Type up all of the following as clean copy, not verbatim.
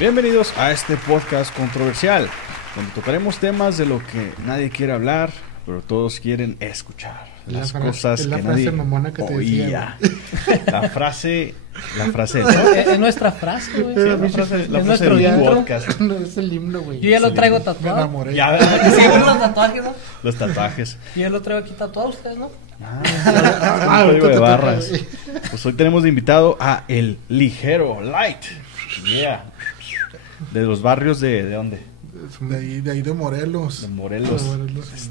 Bienvenidos a este podcast controversial, donde tocaremos temas de lo que nadie quiere hablar, pero todos quieren escuchar. Las cosas que nadie oía. La frase es nuestra frase, güey. Sí, la frase del podcast. No, es el himno, güey. Yo ya lo traigo tatuado. Me enamoré. Ya, Sí, los tatuajes, ¿no? los tatuajes. Yo ya lo traigo aquí tatuado, ustedes, ¿no? Un código de barras. Pues hoy tenemos de invitado a El Ligero Light. Yeah. De los barrios de ¿dónde? De ahí de Morelos. De Morelos.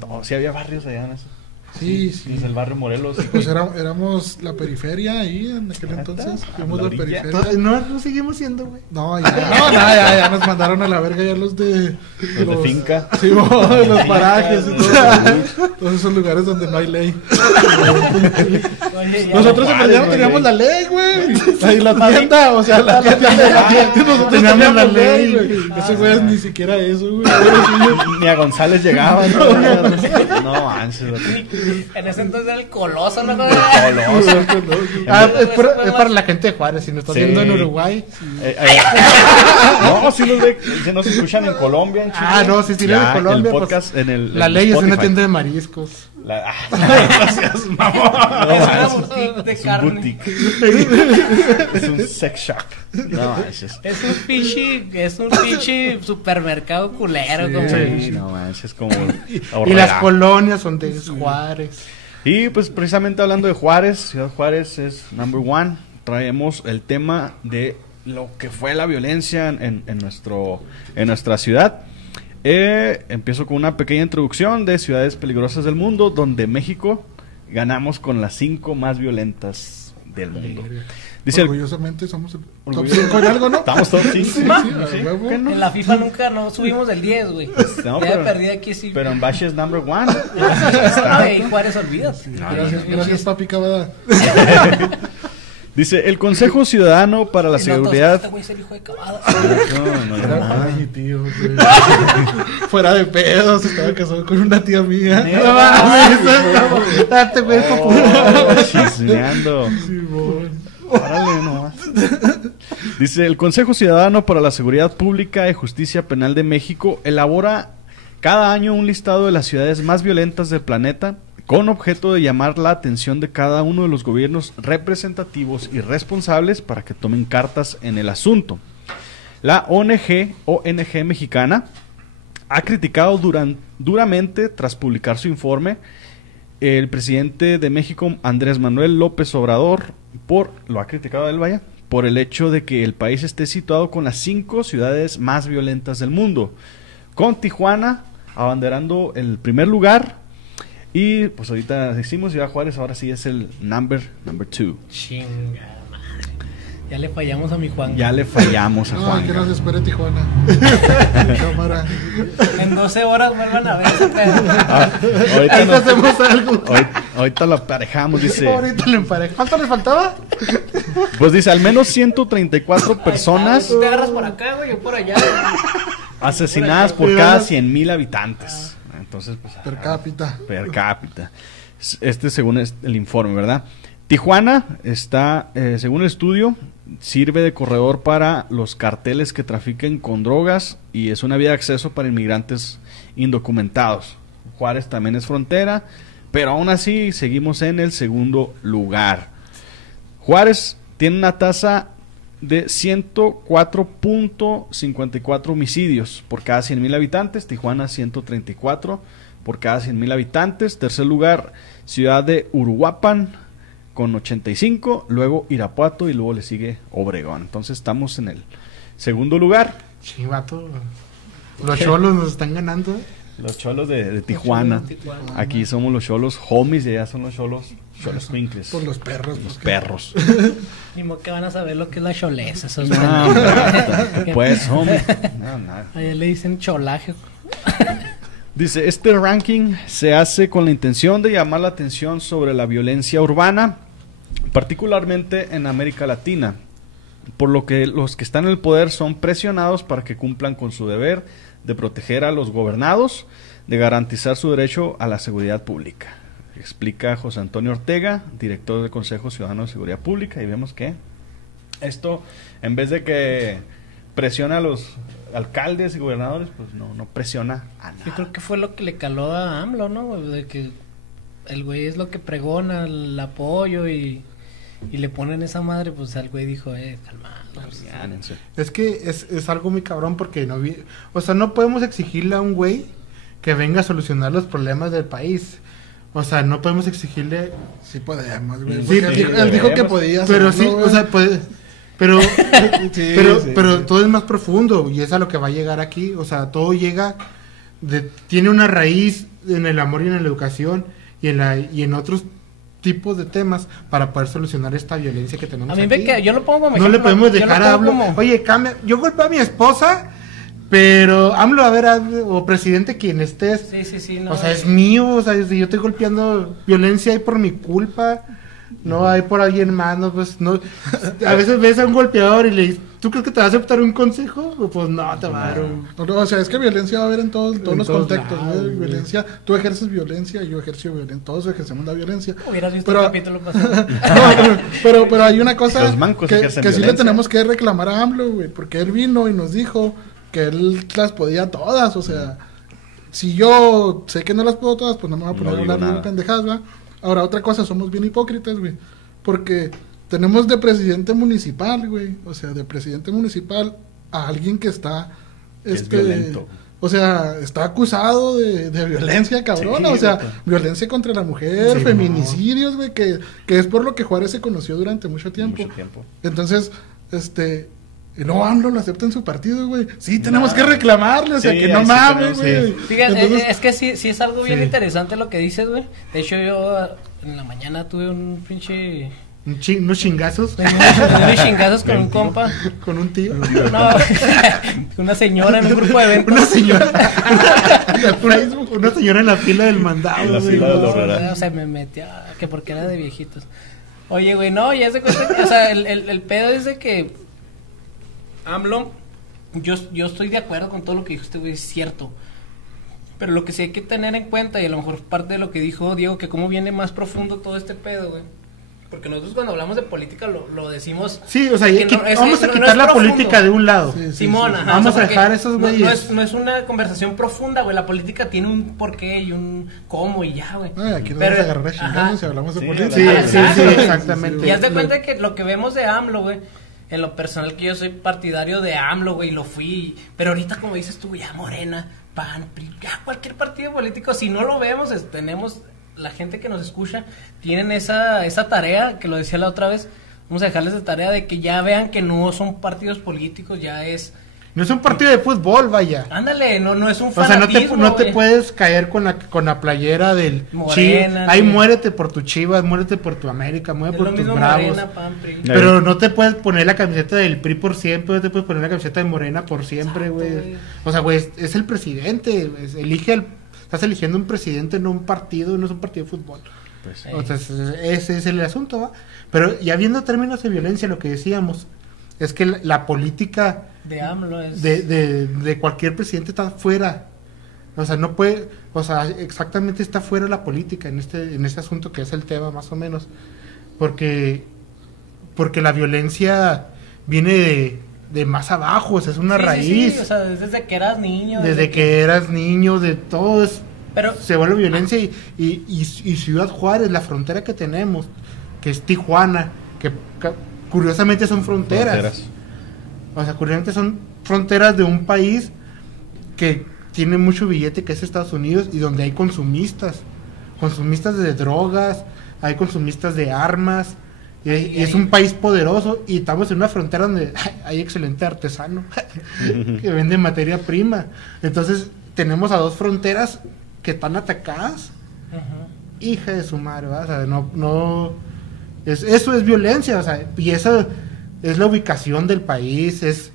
No, Sí había barrios allá en eso. Sí. Es el barrio Morelos. Pues éramos la periferia ahí en aquel entonces. Fuimos la periferia. No seguimos siendo, güey. No, ya nos mandaron a la verga ya los de finca. Sí, los parajes y todo. Todos esos lugares donde no hay ley. Oye, Nosotros en realidad no teníamos la ley, güey. Ahí la tienda, o sea, la tienda. Nosotros teníamos la ley, güey. Ese güey es ni siquiera eso, güey. Ni a González llegaban. No, manches. En ese entonces era el Coloso, ¿no? Es para la gente de Juárez, si nos estás viendo en Uruguay. No, si nos escuchan en Colombia, en Chile. No, si tienen en Colombia, el podcast, pues, en la en ley es una Spotify. tienda de mariscos. Gracias, mamón. Es una boutique de Es un carne. boutique. Es un sex shop. No manches. Es un pinche supermercado culero, Sí. como. Sí, no manches, como Y las colonias son de Juárez. Y pues precisamente hablando de Juárez, Ciudad Juárez es number one. Traemos el tema de lo que fue la violencia en nuestra ciudad. Empiezo con una pequeña introducción de ciudades peligrosas del mundo, donde México ganamos con las 5 más violentas del mundo. Dice Orgullosamente somos el top Orgulloso. 5 en algo, ¿no? Estamos todos 5. Sí, a huevo. ¿Qué no? En la FIFA nunca no subimos del 10, güey. No, Ya perdí aquí sí. pero en Bache es number one. Ay, Juárez, olvídate. Gracias, papi Cavada. Dice, el Consejo Ciudadano para la Seguridad... Este güey es el hijo de Cavada. No. Ay, tío, güey. Fuera de pedos, estaba casado con una tía mía. No mames, date, güey, Chismeando. Simón. Órale, nomás. Dice, el Consejo Ciudadano para la Seguridad Pública y Justicia Penal de México elabora cada año un listado de las ciudades más violentas del planeta con objeto de llamar la atención de cada uno de los gobiernos representativos y responsables para que tomen cartas en el asunto. La ONG mexicana ha criticado duramente tras publicar su informe el presidente de México, Andrés Manuel López Obrador, lo ha criticado él, vaya, por el hecho de que el país esté situado con las 5 ciudades más violentas del mundo, con Tijuana abanderando el primer lugar. Y pues ahorita decimos Ciudad Juárez, ahora sí es el number 2. Chinga madre. Ya le fallamos a mi Juan. Ya le fallamos a No, Juan. que nos espere Tijuana. Cámara. En 12 horas vuelvan a ver ese pedo. Ahorita, Ahí hacemos algo. ahorita lo aparejamos, dice. Ahorita le emparejo. ¿Cuánto les faltaba? Pues dice, al menos 134 personas Tú te agarras por acá, güey, yo por allá. asesinadas por cada 100,000 habitantes. Entonces, pues, Per cápita. per cápita. Según el informe, ¿verdad? Tijuana está, según el estudio, sirve de corredor para los carteles que trafiquen con drogas y es una vía de acceso para inmigrantes indocumentados. Juárez también es frontera, pero aún así seguimos en el segundo lugar. Juárez tiene una tasa de 104.54 homicidios por cada 100,000 habitantes. Tijuana 134 por cada 100,000 habitantes. Tercer lugar, ciudad de Uruapan con 85, luego Irapuato y luego le sigue Obregón. Entonces estamos en el segundo lugar. Chivato. Los cholos nos están ganando. Los cholos de Tijuana. Aquí somos los cholos homies y allá son los cholos twinkles. Por los perros. Los perros. Ni modo que van a saber lo que es la choleza, esos No, pendejos. pues, homie. No, nada. Allá le dicen cholaje. Dice, este ranking se hace con la intención de llamar la atención sobre la violencia urbana, particularmente en América Latina, por lo que los que están en el poder son presionados para que cumplan con su deber de proteger a los gobernados, de garantizar su derecho a la seguridad pública. Explica José Antonio Ortega, director del Consejo Ciudadano de Seguridad Pública, y vemos que esto, en vez de que presiona a los alcaldes y gobernadores, pues no presiona a nada. Yo creo que fue lo que le caló a AMLO, ¿no, güey? De que el güey es lo que pregona el apoyo y le ponen esa madre, pues al güey dijo, calma. Aliviánense. Es que es algo muy cabrón porque o sea, no podemos exigirle a un güey que venga a solucionar los problemas del país. O sea, no podemos exigirle... Sí podemos, güey. Sí, Él dijo que podía pero hacerlo, sí, güey. o sea, puede... Pero, Sí, pero sí. todo es más profundo y es a lo que va a llegar aquí. O sea, todo llega... tiene una raíz en el amor y en la educación y en otros tipos de temas para poder solucionar esta violencia que tenemos A mí aquí. ve que yo lo pongo como No le ejemplo, podemos yo lo dejar a pongo AMLO. como- Oye, cambia. Yo golpeo a mi esposa, pero AMLO, a ver, o presidente, quien estés. Sí, no. O sea, es mío. O sea, si yo estoy golpeando, violencia hay por mi culpa. No hay por alguien más. No, pues no. A veces ves a un golpeador y le dices, ¿tú crees que te va a aceptar un consejo? Pues no, te va a dar un. No, o sea, es que violencia va a haber en todos los todos contextos, lados, güey. güey. Violencia, tú ejerces violencia, yo ejerzo violencia, todos ejercemos la violencia. Hubieras visto Pero- el capítulo pasado. pero hay una cosa Los mancos que ejercen sí le violencia. tenemos que reclamar a AMLO, güey, porque él vino y nos dijo que él las podía todas, o sea, si yo sé que no las puedo todas, pues no me voy a poner No a digo hablar bien nada. pendejadas, ¿verdad? Ahora, otra cosa, somos bien hipócritas, güey, porque tenemos de presidente municipal, güey, o sea, de presidente municipal a alguien que está, Es violento. o sea, está acusado de violencia cabrona, Sí, o sea, vato. violencia contra la mujer, Sí, feminicidios, güey, que es por lo que Juárez se conoció durante mucho tiempo. Mucho tiempo. Entonces, y no AMLO lo acepta en su partido, güey. Sí, tenemos que reclamarle, o sea, Sí, que no ahí sí mames, tenemos, güey. Fíjate, Entonces, es que sí es algo bien Sí. interesante lo que dices, güey. De hecho, yo en la mañana tuve un pinche... Unos chingazos unos chingazos con un compa. con un tío. No, una señora en un grupo de eventos. Una señora. una señora en la fila del mandado. En la güey. fila de No, los Aurora. O sea, me metió que porque era de viejitos. Oye, güey, no, ya se cuenta que, o sea, el pedo es de que AMLO, yo estoy de acuerdo con todo lo que dijo este güey, es cierto. Pero lo que sí hay que tener en cuenta, y a lo mejor parte de lo que dijo Diego, que cómo viene más profundo todo este pedo, güey. Porque nosotros cuando hablamos de política lo decimos... Sí, o sea, que no, vamos a no quitar es la profundo. política de un lado. Sí, sí, Simón, sí, sí. ajá, Vamos o sea, a dejar porque esos no güeyes. es una conversación profunda, güey. La política tiene un porqué y un cómo y ya, güey. Ay, aquí nos Pero- vamos a agarrar a chingados ajá. si hablamos de Sí, política. Sí, Ajá, sí, exacto. sí, exactamente. Y haz de cuenta que lo que vemos de AMLO, güey, en lo personal que yo soy partidario de AMLO, güey, lo fui, pero ahorita como dices tú, ya Morena, PAN, PRI, ya cualquier partido político, si no lo vemos, tenemos, la gente que nos escucha, tienen esa tarea, que lo decía la otra vez, vamos a dejarles de tarea de que ya vean que no son partidos políticos, ya es, No es un partido de fútbol, vaya. ándale, no es un O sea, fanatismo, no te güey. puedes caer con la playera del Morena, Chivas. Ahí sí. muérete por tu Chivas, muérete por tu América, Es muérete lo por tus mismo Bravos. Morena, PAN, PRI. Pero no te puedes poner la camiseta del PRI por siempre, no te puedes poner la camiseta de Morena por siempre, Exacto, güey. güey. O sea, güey, es el presidente, estás eligiendo un presidente, no un partido, no es un partido de fútbol. Pues, Sí. O sea, ese es el asunto, ¿va? Pero ya viendo términos de violencia, lo que decíamos es que la política De AMLO es... de cualquier presidente está fuera. O sea, no puede, o sea, exactamente está fuera la política en este asunto que es el tema más o menos. Porque la violencia viene de más abajo, o sea, es una Sí, raíz. sí, o sea, desde que eras niño. Desde que eras niño, de todo Pero, se vuelve violencia y Ciudad Juárez, la frontera que tenemos, que es Tijuana, que curiosamente son fronteras. O sea, curiosamente son fronteras de un país que tiene mucho billete, que es Estados Unidos, y donde hay consumistas de drogas, hay consumistas de armas, y es un país poderoso, y estamos en una frontera donde hay excelente artesano que vende materia prima. Entonces tenemos a dos fronteras que están atacadas. ajá. Hija de su madre, ¿verdad? O sea, eso es violencia, o sea, y esa es la ubicación del país,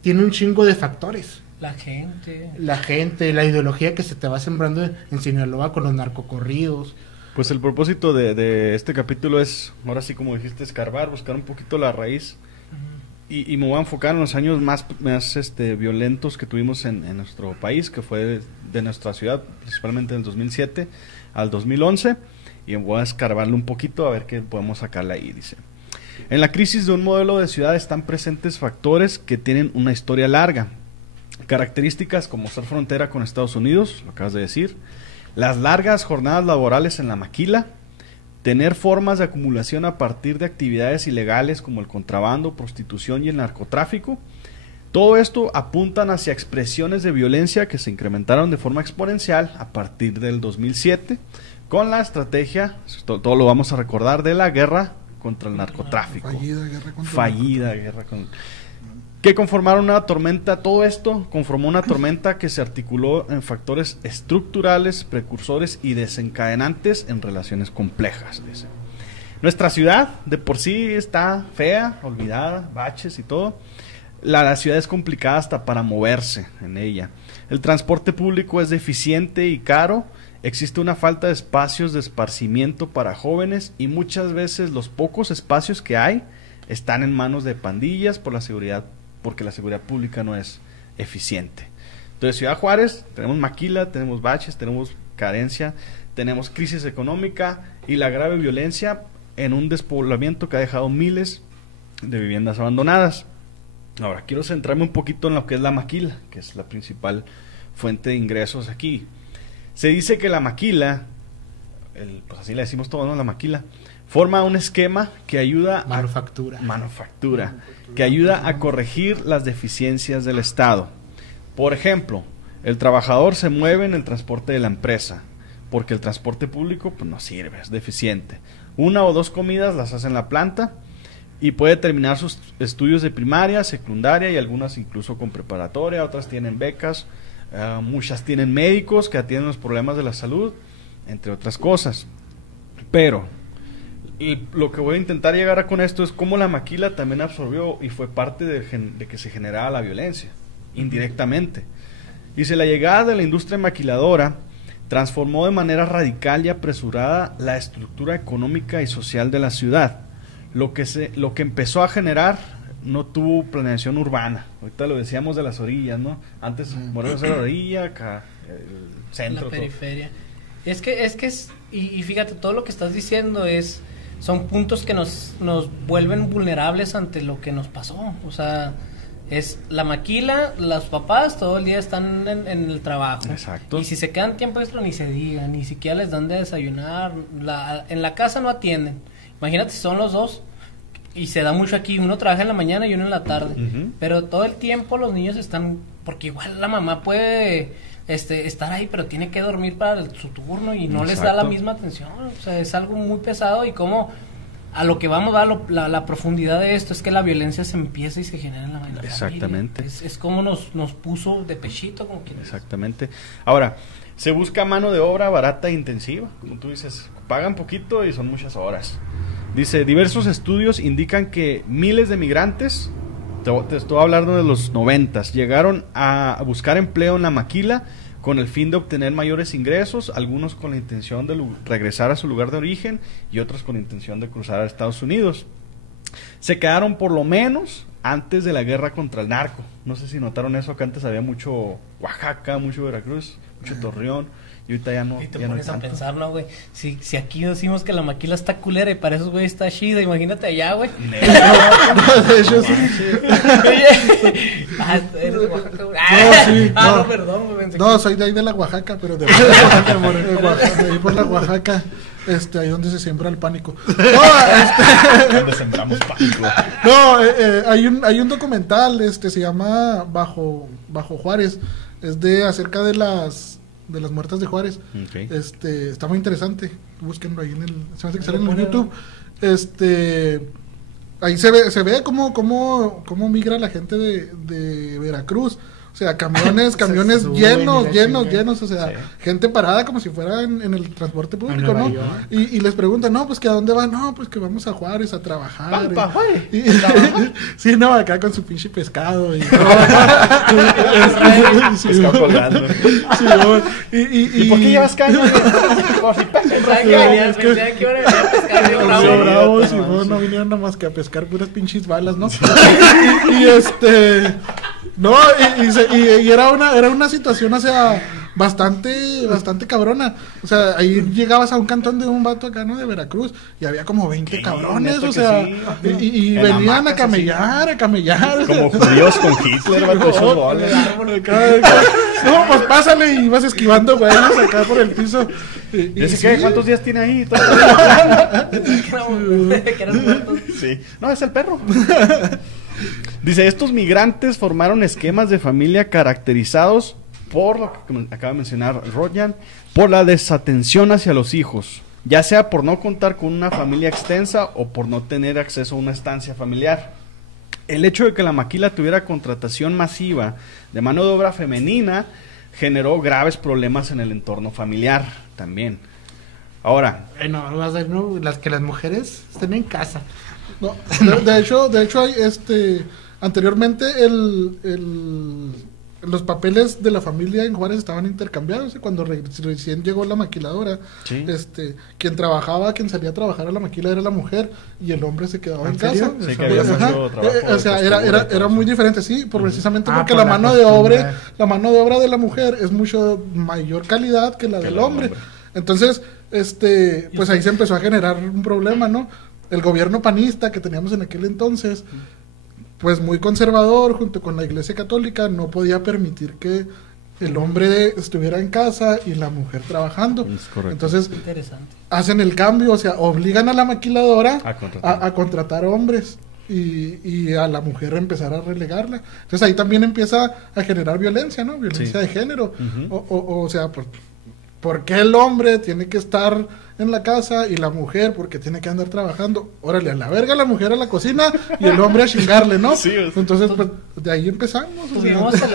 tiene un chingo de factores. La gente. La gente, la ideología que se te va sembrando en Sinaloa con los narcocorridos. Pues el propósito de este capítulo es, ahora sí como dijiste, escarbar, buscar un poquito la raíz. Y me voy a enfocar en los años más violentos que tuvimos en nuestro país, que fue de nuestra ciudad, principalmente del 2007 al 2011. Y voy a escarbarle un poquito a ver qué podemos sacarle ahí, dice. En la crisis de un modelo de ciudad están presentes factores que tienen una historia larga. Características como ser frontera con Estados Unidos, lo acabas de decir, las largas jornadas laborales en la maquila, tener formas de acumulación a partir de actividades ilegales como el contrabando, prostitución y el narcotráfico. Todo esto apuntan hacia expresiones de violencia que se incrementaron de forma exponencial a partir del 2007 con la estrategia, todo lo vamos a recordar, de la guerra contra el narcotráfico. Fallida guerra contra que conformaron una tormenta. Todo esto conformó una tormenta que se articuló en factores estructurales, precursores y desencadenantes en relaciones complejas. Dice. Nuestra ciudad de por sí está fea, olvidada, baches y todo. La ciudad es complicada hasta para moverse en ella. El transporte público es deficiente y caro. Existe una falta de espacios de esparcimiento para jóvenes y muchas veces los pocos espacios que hay están en manos de pandillas porque la seguridad pública no es eficiente. Entonces, Ciudad Juárez, tenemos maquila, tenemos baches, tenemos carencia, tenemos crisis económica y la grave violencia en un despoblamiento que ha dejado miles de viviendas abandonadas. Ahora, quiero centrarme un poquito en lo que es la maquila, que es la principal fuente de ingresos aquí. Se dice que la maquila, pues así le decimos todos, ¿no? La maquila, forma un esquema que ayuda manufactura, que ayuda a corregir las deficiencias del Estado. Por ejemplo, el trabajador se mueve en el transporte de la empresa, porque el transporte público pues no sirve, es deficiente. 1 o 2 comidas las hace en la planta y puede terminar sus estudios de primaria, secundaria y algunas incluso con preparatoria, otras tienen becas, muchas tienen médicos que atienden los problemas de la salud, entre otras cosas. Pero y lo que voy a intentar llegar a con esto es cómo la maquila también absorbió y fue parte de que se generara la violencia, indirectamente. Dice, la llegada de la industria maquiladora transformó de manera radical y apresurada la estructura económica y social de la ciudad. Lo que empezó a generar no tuvo planeación urbana. Ahorita lo decíamos de las orillas, ¿no? Antes Morelos era la orilla, acá el centro. La periferia. Todo. Y fíjate, todo lo que estás diciendo son puntos que nos vuelven vulnerables ante lo que nos pasó. O sea, es la maquila, los papás todo el día están en el trabajo. Exacto. Y si se quedan tiempo extra ni se diga, ni siquiera les dan de desayunar. En la casa no atienden. Imagínate si son los dos. Y se da mucho aquí, uno trabaja en la mañana y uno en la tarde. Pero todo el tiempo los niños están, porque igual la mamá puede estar ahí, pero tiene que dormir para su turno y no les da la misma atención. O sea, es algo muy pesado y como a lo que vamos a la profundidad de esto es que la violencia se empieza y se genera en la familia. Exactamente. Es como nos puso de pechito, como quieres. Exactamente. Ahora, se busca mano de obra barata e intensiva. Como tú dices, pagan poquito y son muchas horas. Dice, diversos estudios indican que miles de migrantes, te estoy hablando de los 90s, llegaron a buscar empleo en la maquila con el fin de obtener mayores ingresos, algunos con la intención de regresar a su lugar de origen y otros con la intención de cruzar a Estados Unidos. Se quedaron por lo menos antes de la guerra contra el narco. No sé si notaron eso, que antes había mucho Oaxaca, mucho Veracruz, mucho Torreón. Y ahorita ya no. Y te ya pones no a pensar, ¿no, güey? Si aquí decimos que la maquila está culera y para esos güey está chida, imagínate allá, güey. De hecho, sí. Eres de Oaxaca, güey. No, perdón, güey. No, soy de ahí de la Oaxaca, pero de Oaxaca, de ahí por la Oaxaca, ahí donde se siembra el pánico. No, donde sembramos pánico. No, hay un documental, se llama Bajo Juárez, es acerca de las muertas de Juárez. Okay. Está muy interesante. Búsquenlo ahí se me hace que sale en YouTube. Ahí se ve cómo migra la gente de Veracruz. O sea, camiones llenos, o sea, sí. Gente parada como si fuera en el transporte público, ¿no? Y les preguntan, no, pues que a dónde van, no, pues que vamos a Juárez a trabajar. Sí, no, acá con su pinche pescado. Pescado colgando. ¿Y por qué llevas caña? No vinieron nada más que a pescar puras pinches balas, ¿no? No, y era una situación, o sea, bastante cabrona. O sea, ahí llegabas a un cantón de un vato acá, ¿no? De Veracruz, y había como 20 cabrones, o sea, sí. y venían a camellar. Como judíos con Hitler, vato, esos bolas. No, pues pásale y vas esquivando güeyes acá por el piso. ¿Qué? ¿Cuántos días tiene ahí? Sí. No, es el perro. Dice, estos migrantes formaron esquemas de familia caracterizados por lo que acaba de mencionar Rodjan, por la desatención hacia los hijos, ya sea por no contar con una familia extensa o por no tener acceso a una estancia familiar. El hecho de que la maquila tuviera contratación masiva de mano de obra femenina generó graves problemas en el entorno familiar también. Ahora, no, vas a ver, ¿no? Las mujeres estén en casa. No, de hecho hay anteriormente los papeles de la familia en Juárez estaban intercambiados, cuando recién llegó la maquiladora, sí. Quien salía a trabajar a la maquila era la mujer y el hombre se quedaba en casa. Sí, que había mucho trabajo o sea, era muy diferente, sí, precisamente porque la mano de obra de la mujer es mucho mayor calidad que la del hombre. Entonces, pues ahí se empezó a generar un problema, ¿no? El gobierno panista que teníamos en aquel entonces, pues muy conservador, junto con la Iglesia Católica, no podía permitir que el hombre estuviera en casa y la mujer trabajando. Entonces, hacen el cambio, o sea, obligan a la maquiladora a contratar hombres y a la mujer empezar a relegarla. Entonces ahí también empieza a generar violencia, ¿no? Violencia de género. O sea, ¿por qué el hombre tiene que estar en la casa y la mujer porque tiene que andar trabajando? Órale, a la verga la mujer a la cocina y el hombre a chingarle, ¿no? Sí, entonces, pues, de ahí empezamos.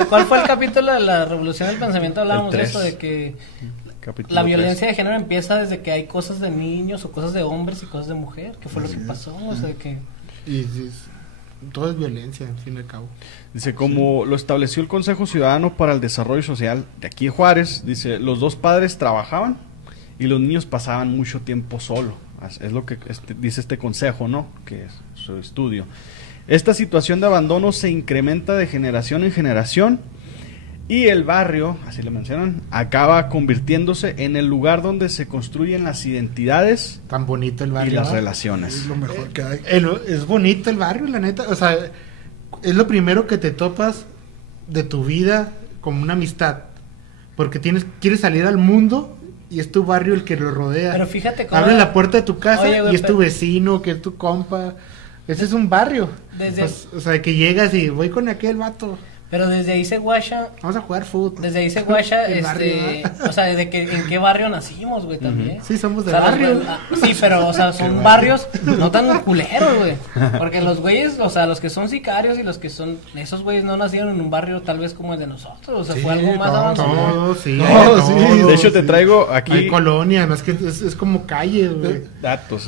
¿Cuál fue el capítulo de la revolución del pensamiento? Hablábamos de eso, de que la violencia de género empieza desde que hay cosas de niños o cosas de hombres y cosas de mujer. ¿Qué fue lo que pasó? O sea, que... todo es violencia, al fin y al cabo. Dice, como lo estableció el Consejo Ciudadano para el Desarrollo Social de aquí de Juárez, dice, los dos padres trabajaban y los niños pasaban mucho tiempo solo. Es lo que dice este consejo, ¿no? Que es su estudio. Esta situación de abandono se incrementa de generación en generación y el barrio, así le mencionan, acaba convirtiéndose en el lugar donde se construyen las identidades. Tan bonito el barrio. Y las relaciones. Es lo mejor que hay. Es bonito el barrio, la neta. O sea, es lo primero que te topas de tu vida como una amistad. Porque quieres salir al mundo y es tu barrio el que lo rodea. Pero fíjate cómo... Abre la puerta de tu casa, Oye, güey, y es tu vecino, que es tu compa. Ese es un barrio. O sea, que llegas y voy con aquel vato. Pero desde ahí se guacha... Vamos a jugar fútbol. Desde ahí se guacha, o sea, desde que en qué barrio nacimos, güey, también. Sí, somos de barrio. Sí, pero, o sea, son barrios no tan culeros, güey. Porque los güeyes, o sea, los que son sicarios y los que son... Esos güeyes no nacieron en un barrio tal vez como el de nosotros. O sea, fue algo más avanzado. Sí. De hecho, te traigo aquí... Hay colonia, además que es como calle, güey. Datos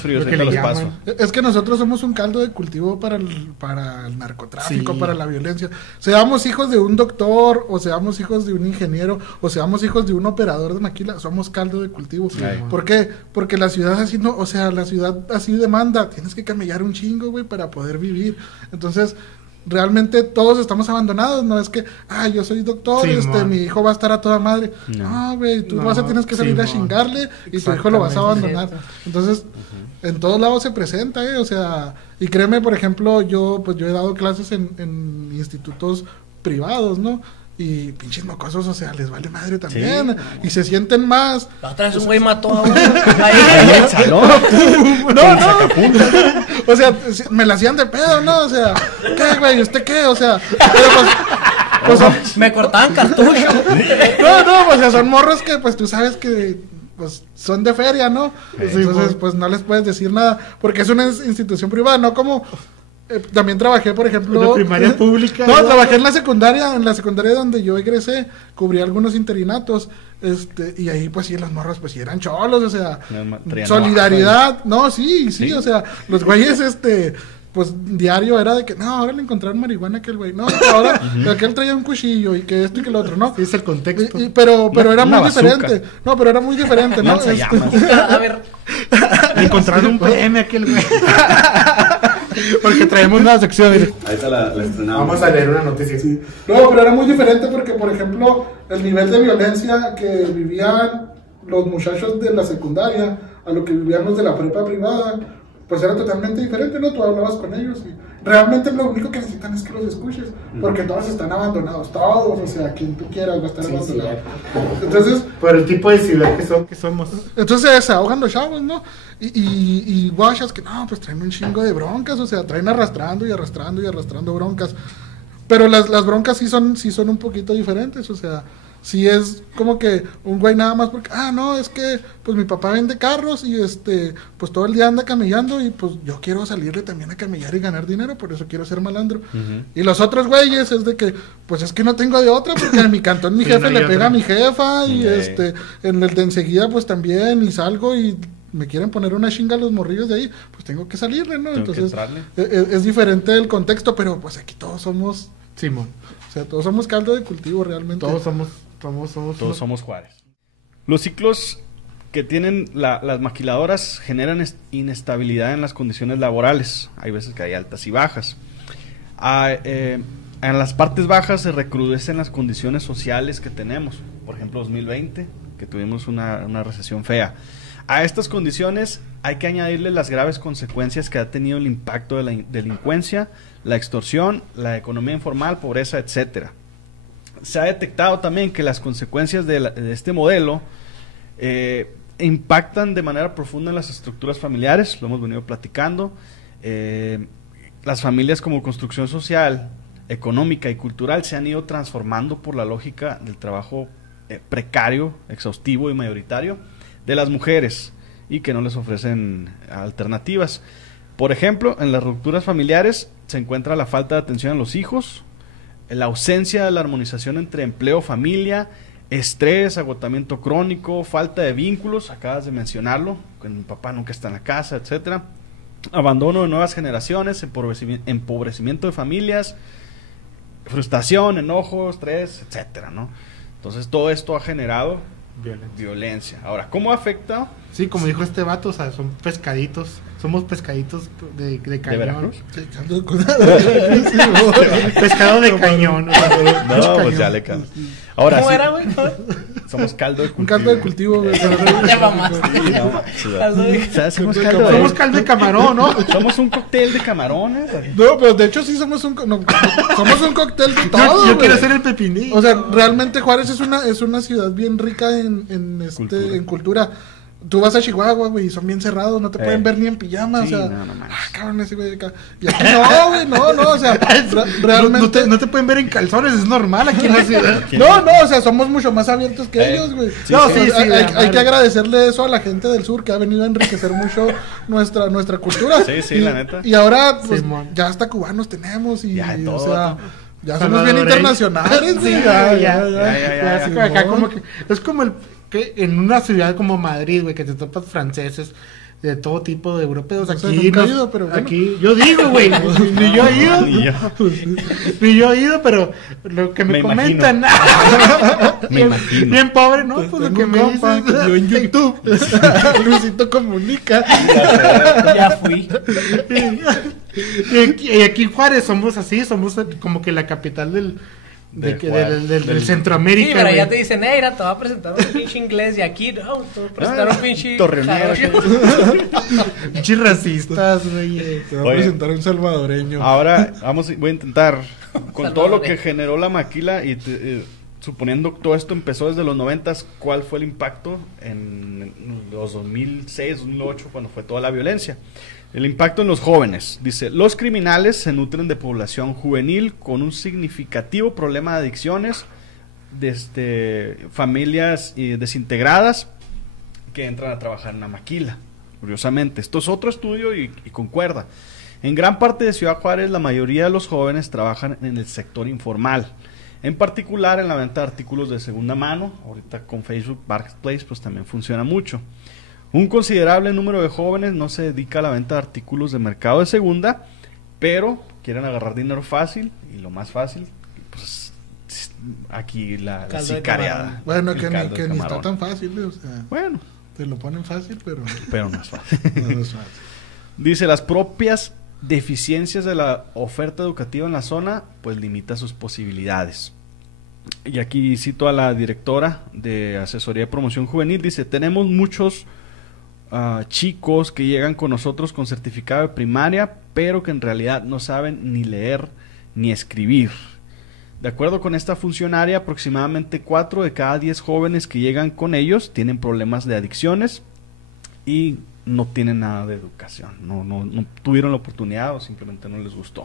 fríos, ahí te los paso. Es que nosotros somos un caldo de cultivo para el narcotráfico, para la violencia. Seamos hijos de un doctor, o seamos hijos de un ingeniero, o seamos hijos de un operador de maquila, somos caldo de cultivo. Sí, ¿por qué? Porque la ciudad así no, o sea, la ciudad así demanda, tienes que camellar un chingo, güey, para poder vivir. Entonces, realmente todos estamos abandonados, no es que, yo soy doctor, mi hijo va a estar a toda madre. No, güey, tú tienes que salir a chingarle y tu hijo lo vas a abandonar. Entonces, en todos lados se presenta, o sea, y créeme, por ejemplo, yo he dado clases en institutos privados, ¿no? Y pinches mocosos, o sea, les vale madre también. Y se sienten más. La otra vez un güey mató a uno. No. O sea, me la hacían de pedo, ¿no? O sea, ¿qué, güey? ¿Usted qué? O sea, pero pues me cortaban cartucho. No, o sea, son morros que pues tú sabes que pues son de feria, ¿no? Entonces, pues no les puedes decir nada, porque es una institución privada, no como también trabajé, por ejemplo, una primaria pública. No, trabajé en la secundaria donde yo egresé, cubrí algunos interinatos, y ahí pues sí, los morros pues sí eran cholos, o sea, solidaridad, sí, o sea, los güeyes pues diario era de que, no, ahora le encontraron marihuana a aquel güey, no, ahora aquel traía un cuchillo y que esto y que lo otro, ¿no? Sí, es el contexto. Pero era muy diferente. No, pero era muy diferente, ¿no? A ver. Le encontraron un PM a aquel güey. Porque traemos una sección. Ahorita la estrenamos. Vamos a leer una noticia. Sí. No, pero era muy diferente porque, por ejemplo, el nivel de violencia que vivían los muchachos de la secundaria a lo que vivían los de la prepa privada, pues era totalmente diferente, ¿no? Tú hablabas con ellos y realmente lo único que necesitan es que los escuches, porque todos están abandonados, todos, o sea, quien tú quieras va a estar abandonado. Entonces, por el tipo de ciudad que somos. Entonces se ahogan los chavos, ¿no? Y guachas que no, pues traen un chingo de broncas, o sea, traen arrastrando y arrastrando y arrastrando broncas. Pero las broncas sí son un poquito diferentes, o sea, sí es como que un güey nada más porque, no, es que pues mi papá vende carros y pues todo el día anda camellando y pues yo quiero salirle también a camellar y ganar dinero, por eso quiero ser malandro. Y los otros güeyes es de que, pues es que no tengo de otra porque en mi cantón mi jefe le pega a mi jefa y en el de enseguida pues también y salgo y me quieren poner una chinga a los morrillos de ahí, pues tengo que salirle, ¿no? Entonces es diferente el contexto, pero pues aquí todos somos Simón. O sea, todos somos caldo de cultivo realmente. Todos somos Juárez. Los ciclos que tienen las maquiladoras generan inestabilidad en las condiciones laborales. Hay veces que hay altas y bajas. En las partes bajas se recrudecen las condiciones sociales que tenemos. Por ejemplo, 2020, que tuvimos una recesión fea. A estas condiciones hay que añadirle las graves consecuencias que ha tenido el impacto de la delincuencia, la extorsión, la economía informal, pobreza, etcétera. Se ha detectado también que las consecuencias de este modelo impactan de manera profunda en las estructuras familiares, lo hemos venido platicando. Las familias como construcción social, económica y cultural se han ido transformando por la lógica del trabajo precario, exhaustivo y mayoritario de las mujeres y que no les ofrecen alternativas. Por ejemplo, en las rupturas familiares se encuentra la falta de atención a los hijos, la ausencia de la armonización entre empleo, familia, estrés, agotamiento crónico, falta de vínculos, acabas de mencionarlo, que mi papá nunca está en la casa, etcétera, abandono de nuevas generaciones, empobrecimiento de familias, frustración, enojo, estrés, etcétera, ¿no? Entonces todo esto ha generado violencia. Ahora, ¿cómo afecta? Sí, como dijo este vato, o sea, son pescaditos. Somos pescaditos de cañón. ¿De Pescado de cañón. No, pues ya le caldo. Ahora ¿Cómo sí. era, güey? Somos caldo de cultivo. Un caldo de cultivo, güey. Ya mamaste. Somos caldo de camarón, ¿no? Somos un cóctel de camarones. No, pero de hecho sí somos un cóctel de todo. Yo quiero ser el pepinillo. O sea, realmente Juárez es una ciudad bien rica en cultura. Tú vas a Chihuahua, güey, y son bien cerrados, no te pueden ver ni en pijama, sí, o sea, no cabrón, ese güey acá. Y aquí no, güey, no, o sea, realmente no te pueden ver en calzones, es normal aquí en la ciudad. No, o sea, somos mucho más abiertos que ellos, güey. Sí, no, sí, hay que agradecerle eso a la gente del sur que ha venido a enriquecer mucho nuestra cultura. Sí, la neta. Y ahora, pues, ya hasta cubanos tenemos y, ya, todo, o sea, ya somos bien internacionales, güey. Ya, acá como que es como el que en una ciudad como Madrid, güey, que te topas franceses de todo tipo de europeos. O sea, Aquí nunca he ido, pero bueno. Aquí yo digo, güey, ni yo he ido, pero lo que me comentan, me imagino. Bien pobre, ¿no? Pues lo que me dicen. Yo en YouTube, Luisito Comunica. Ya fui. Y aquí en Juárez somos así, somos como que la capital del Centroamérica. Sí, pero güey. Ya te dicen, mira, te va a presentar un pinche inglés y aquí no, te va a presentar un pinche torreonero. Pinches racistas, güey. Te va a presentar un salvadoreño. Ahora voy a intentar con todo lo que generó la maquila y suponiendo que todo esto empezó desde los 90s, ¿cuál fue el impacto en los 2006, 2008 cuando fue toda la violencia? El impacto en los jóvenes. Dice, los criminales se nutren de población juvenil con un significativo problema de adicciones, familias desintegradas que entran a trabajar en la maquila. Curiosamente, esto es otro estudio y concuerda. En gran parte de Ciudad Juárez, la mayoría de los jóvenes trabajan en el sector informal. En particular en la venta de artículos de segunda mano. Ahorita con Facebook Marketplace pues también funciona mucho. Un considerable número de jóvenes no se dedica a la venta de artículos de mercado de segunda, pero quieren agarrar dinero fácil, y lo más fácil, pues aquí la sicariada. Bueno, que ni está tan fácil, o sea, bueno, te lo ponen fácil, pero no es fácil. No es fácil. Dice, las propias deficiencias de la oferta educativa en la zona, pues limita sus posibilidades. Y aquí cito a la directora de Asesoría de Promoción Juvenil, dice, tenemos muchos chicos que llegan con nosotros con certificado de primaria, pero que en realidad no saben ni leer ni escribir. De acuerdo con esta funcionaria, aproximadamente 4 de cada 10 jóvenes que llegan con ellos tienen problemas de adicciones y no tienen nada de educación, no tuvieron la oportunidad o simplemente no les gustó.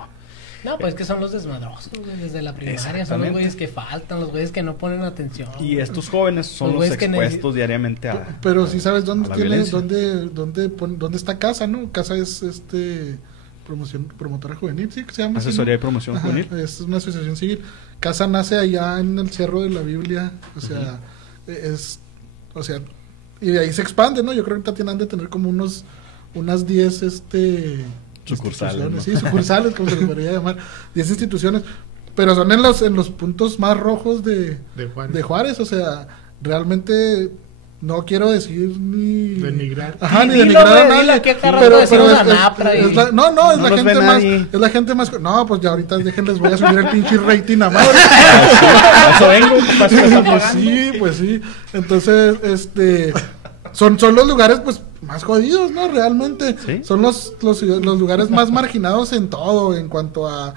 No, pues que son los desmadrosos, güey, desde la primaria, son los güeyes que faltan, los güeyes que no ponen atención. Y estos jóvenes son los expuestos diariamente a... Pero si sabes dónde dónde está CASA, ¿no? CASA es promotora juvenil, ¿sí? Que se llama Asesoría así, ¿no? de Promoción Juvenil. Es una asociación civil. CASA nace allá en el Cerro de la Biblia, o sea, y de ahí se expande, ¿no? Yo creo que ahorita han de tener como unas 10 sucursales, ¿no? Sí, sucursales, como se les podría llamar, 10 instituciones, pero son en los puntos más rojos de Juárez, o sea, realmente no quiero decir ni denigrar. Ajá, ni denigrar a nadie. Pero es la gente más, no, pues ya ahorita déjenles, voy a subir el pinche rating a madre. Eso vengo, pues sí. Entonces, son los lugares pues más jodidos, ¿no? Realmente ¿Sí? son los lugares más marginados en todo, en cuanto a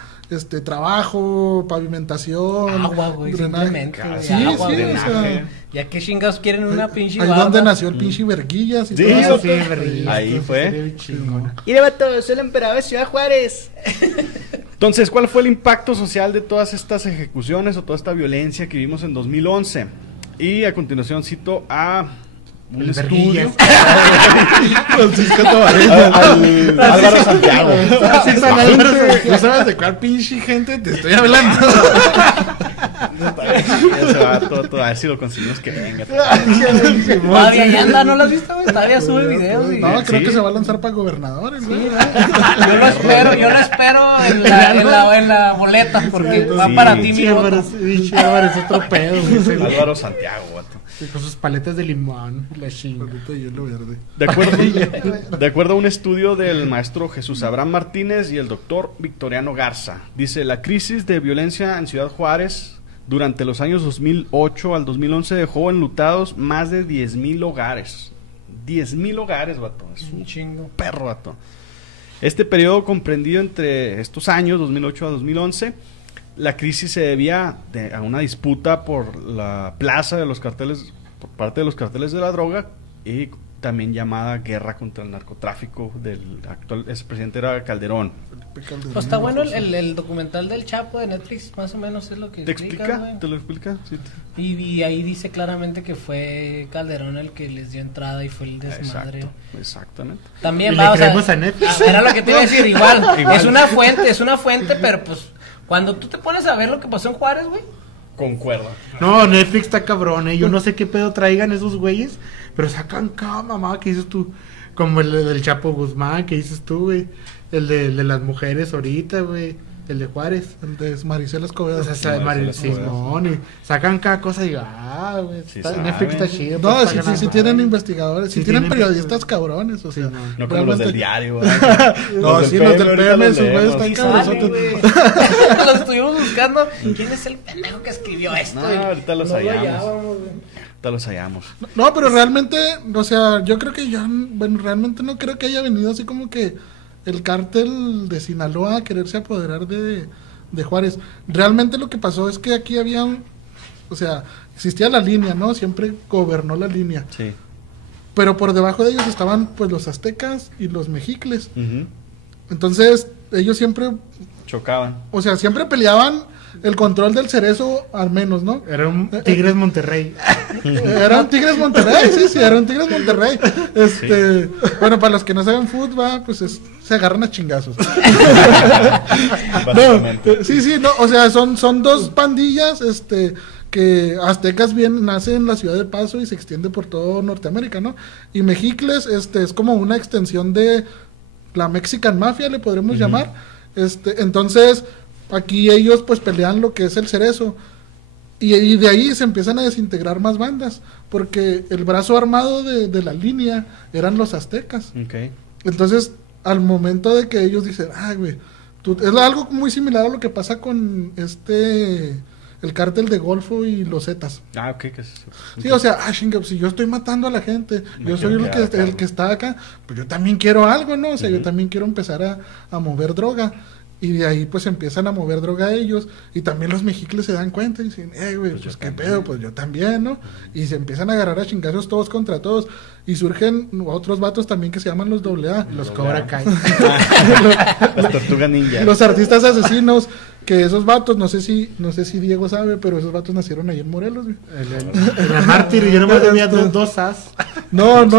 trabajo, pavimentación, agua, güey, simplemente, güey, sí, agua, sí, güey, o sea, ya que chingados quieren una pinche ahí barda. donde nació el pinche Verguillas y Sí, todo sí, eso. ahí fue. Y vato, soy el emperador de Ciudad Juárez. Entonces, ¿cuál fue el impacto social de todas estas ejecuciones o toda esta violencia que vimos en 2011? Y a continuación cito a un estudio. Francisco Tobarena. Álvaro Santiago. ¿No sabes de cuál pinche gente te estoy hablando? A ver si lo conseguimos que venga. Todavía ya anda, ¿no lo has visto, güey? Todavía sube videos. No, creo que se va a lanzar para gobernador. Yo lo espero en la boleta, porque va para ti, mi voto. Álvaro es otro pedo, güey. Álvaro Santiago, vato. Con sus paletas de limón, la chinga. De acuerdo a un estudio del maestro Jesús Abraham Martínez y el doctor Victoriano Garza, dice, la crisis de violencia en Ciudad Juárez durante los años 2008 al 2011 dejó enlutados más de 10,000 hogares. 10,000 hogares, vato. Es un chingo perro, vato. Este periodo comprendido entre estos años, 2008 a 2011, la crisis se debía a una disputa por la plaza de los carteles, por parte de los carteles de la droga, y también llamada guerra contra el narcotráfico del actual expresidente era Calderón. Pues está bueno el documental del Chapo de Netflix, más o menos es lo que ¿Te explica? ¿Te lo explica? Sí. Y ahí dice claramente que fue Calderón el que les dio entrada y fue el desmadre. Exactamente. También va, o sea, a Netflix. Era lo que te iba a decir, igual. Es una fuente, pero pues cuando tú te pones a ver lo que pasó en Juárez, güey. Concuerdo. No, Netflix está cabrón, Yo no sé qué pedo traigan esos güeyes, pero sacan cada mamá que dices tú. Como el del Chapo Guzmán, que dices tú, güey. El de las mujeres ahorita, güey. El de Juárez. El de Maricela Escobedo. O sea, Maricela Simón. Y sacan cada cosa y digo, güey. Sí Netflix está chido. No, sí tienen investigadores. Sí tienen periodistas cabrones. O sea, no como los del diario. No, sí, los del PM, esos güeyes están cabrones. Los estuvimos buscando. ¿Quién es el pendejo que escribió esto? No, ahorita los hallamos. Los hallamos. No, pero realmente, o sea, yo creo que realmente no creo que haya venido así como que el cártel de Sinaloa a quererse apoderar de Juárez. Realmente lo que pasó es que aquí existía la línea, ¿no? Siempre gobernó la línea. Sí. Pero por debajo de ellos estaban pues los aztecas y los mexicles. Entonces, ellos siempre chocaban. O sea, siempre peleaban el control del Cerezo, al menos, ¿no? Era un Tigres Monterrey. Era un Tigres Monterrey, sí, era un Tigres Monterrey. Bueno, para los que no saben fútbol, pues se agarran a chingazos. No, o sea, son dos pandillas, que aztecas nace en la ciudad de Paso y se extiende por todo Norteamérica, ¿no? Y Mexicles, es como una extensión de la Mexican Mafia, le podremos llamar. Entonces, aquí ellos pues pelean lo que es el Cerezo. Y de ahí se empiezan a desintegrar más bandas, porque el brazo armado de la línea eran los aztecas. Okay. Entonces, al momento de que ellos dicen, ay, güey, es algo muy similar a lo que pasa con el cártel de Golfo y los Zetas. Ah, ok. Sí, o sea, chinga, si yo estoy matando a la gente, yo soy el que está acá, pues yo también quiero algo, ¿no? O sea, yo también quiero empezar a mover droga. Y de ahí pues empiezan a mover droga a ellos. Y también los mexicles se dan cuenta y dicen, güey, pues qué pedo, pues yo también, ¿no? Y se empiezan a agarrar a chingazos todos contra todos. Y surgen otros vatos también que se llaman los AA. Los Cobra Kai. Las Tortugas Ninja. Los artistas asesinos, que esos vatos, no sé si Diego sabe, pero esos vatos nacieron ahí en Morelos, güey. El mártir, yo nomás tenía dos as. No, ¿Sí,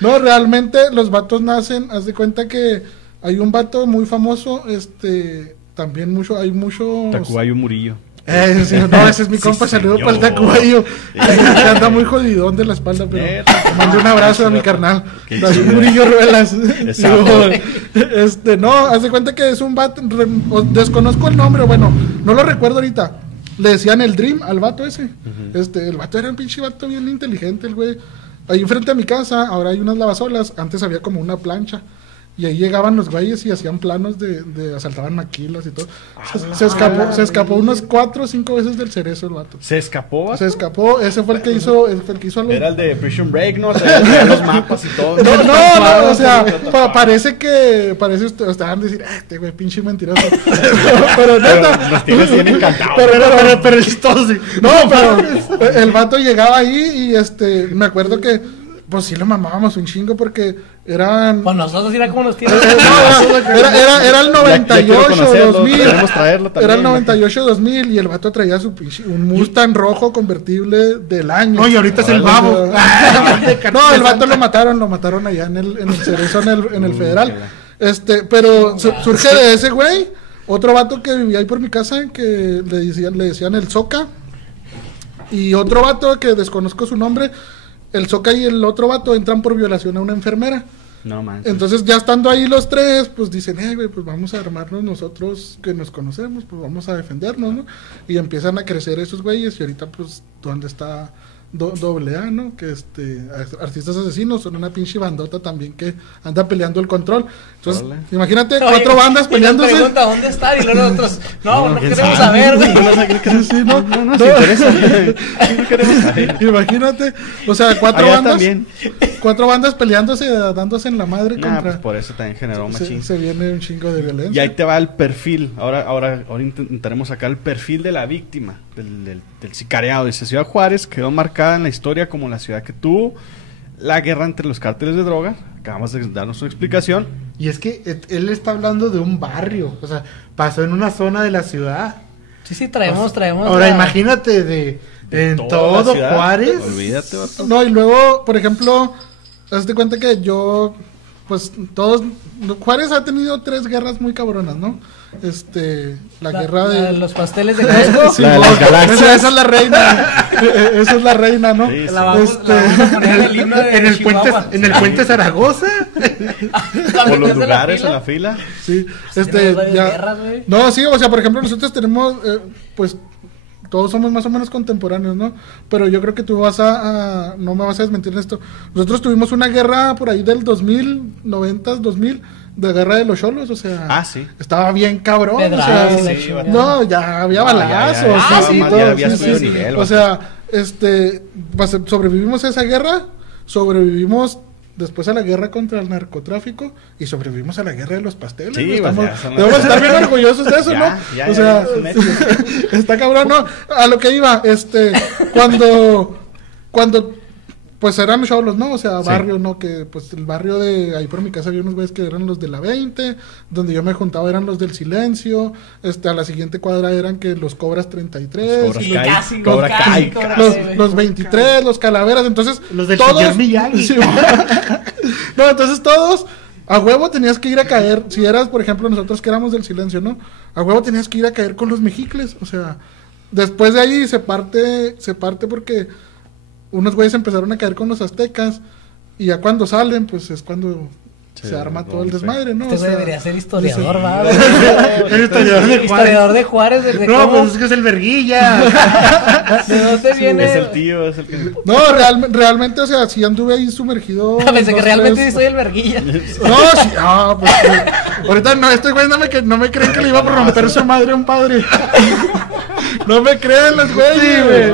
no, realmente los vatos nacen, haz de cuenta que hay un vato muy famoso, también hay mucho... Tacubayo Murillo. Sí, no, ese es mi compa, saludo para el Tacubayo. Que anda muy jodidón de la espalda, pero mando un abrazo a mi carnal. David Murillo Ruelas. No, haz de cuenta que es un vato, desconozco el nombre, bueno, no lo recuerdo ahorita. Le decían el Dream al vato ese. El vato era un pinche vato bien inteligente, el güey. Ahí enfrente a mi casa, ahora hay unas lavasolas, antes había como una plancha. Y ahí llegaban los güeyes y hacían planos de asaltaban maquilas y todo. Se escapó unos 4 o 5 veces del cerezo el vato. ¿Se escapó? Se escapó, ese fue el que hizo Era el de Prison Break, ¿no? O sea, los mapas y todo. No, o sea, parece estaban decir, este güey, pinche mentiroso. Pero neta. Los tigres tienen encantado. Pero es todo así. No, pero el vato llegaba ahí y me acuerdo que pues sí lo mamábamos un chingo porque eran... Pues nosotros era como los tiros. Era el 98, 2000. Traerlo también, era el 98, 2000 y el vato traía un Mustang rojo convertible del año. No, y ahorita es el babo. No, el vato lo mataron allá en el Cerezo, en el Federal. Pero surge de ese güey, otro vato que vivía ahí por mi casa, que le decían el Zoca. Y otro vato que desconozco su nombre. El Zoca y el otro vato entran por violación a una enfermera. No manches. Entonces, ya estando ahí los tres, pues dicen, güey, pues vamos a armarnos nosotros que nos conocemos, pues vamos a defendernos, ¿no? Y empiezan a crecer esos güeyes y ahorita, pues, ¿dónde está AA, ¿no? Que artistas asesinos son una pinche bandota también que anda peleando el control. Entonces, imagínate, 4 bandas peleándose. Nos pregunta dónde está y luego nosotros, no queremos saber, güey. No nos interesa. No queremos saber. Imagínate, o sea, 4 bandas peleándose, dándose en la madre contra. Pues por eso también generó machín. Se viene un chingo de violencia. Y ahí te va el perfil. Ahora intentaremos sacar el perfil de la víctima del sicariado. Dice: Ciudad Juárez quedó marcada en la historia como la ciudad que tuvo la guerra entre los cárteles de droga. Acabamos de darnos una explicación. Y es que él está hablando de un barrio, o sea, pasó en una zona de la ciudad. Sí, traemos. Ahora imagínate en todo Juárez. Olvídate, vato. No, y luego, por ejemplo, hazte cuenta que Juárez ha tenido 3 guerras muy cabronas, ¿no? La guerra de los pasteles de Costco. Sí, la de las galaxias. Esa es la reina. Esa es la reina, ¿no? Sí, sí. La vamos a poner en el himno de Chihuahua. En el puente Zaragoza. O los lugares en la fila. Sí, guerras, güey. No, sí, o sea, por ejemplo, nosotros tenemos, pues, todos somos más o menos contemporáneos, ¿no? Pero yo creo que tú no me vas a desmentir en esto. Nosotros tuvimos una guerra por ahí del 2000, 90, 2000, de guerra de los cholos, o sea, sí. Estaba bien cabrón, Pedradas, o sea, sí, no, ya había balazos, ya había subido nivel, o sea, sobrevivimos a esa guerra, sobrevivimos después a la guerra contra el narcotráfico y sobrevivimos a la guerra de los pasteles. Sí, debemos estar bien orgullosos de eso, ¿no? Ya, o sea, está cabrón, ¿no? A lo que iba, cuando pues eran cholos, ¿no? O sea, barrios, ¿no? Que pues el barrio de ahí por mi casa había unos güeyes que eran los de la 20, donde yo me juntaba eran los del Silencio, a la siguiente cuadra eran que los Cobras 33, Cobra Kai, los 23, los Calaveras, entonces los del todos, Miyagi. Sí, no, entonces todos a huevo tenías que ir a caer, si eras, por ejemplo, nosotros que éramos del Silencio, ¿no? A huevo tenías que ir a caer con los mexicles, o sea, después de ahí se parte porque unos güeyes empezaron a caer con los aztecas y ya cuando salen, pues es cuando se arma todo el desmadre, ¿no? Este O sea, debería ser historiador, ¿va? El Historiador de Juárez. ¿Desde No, cómo? pues es que es el verguilla. ¿De dónde viene? Es el tío, es el que... No, realmente, o sea, sí anduve ahí sumergido. Pensé que dos, realmente tres- sí soy el verguilla. No, sí, pues ahorita no, este güey no me creen que le iba a romper su madre a un padre. No me creen los güeyes, güey.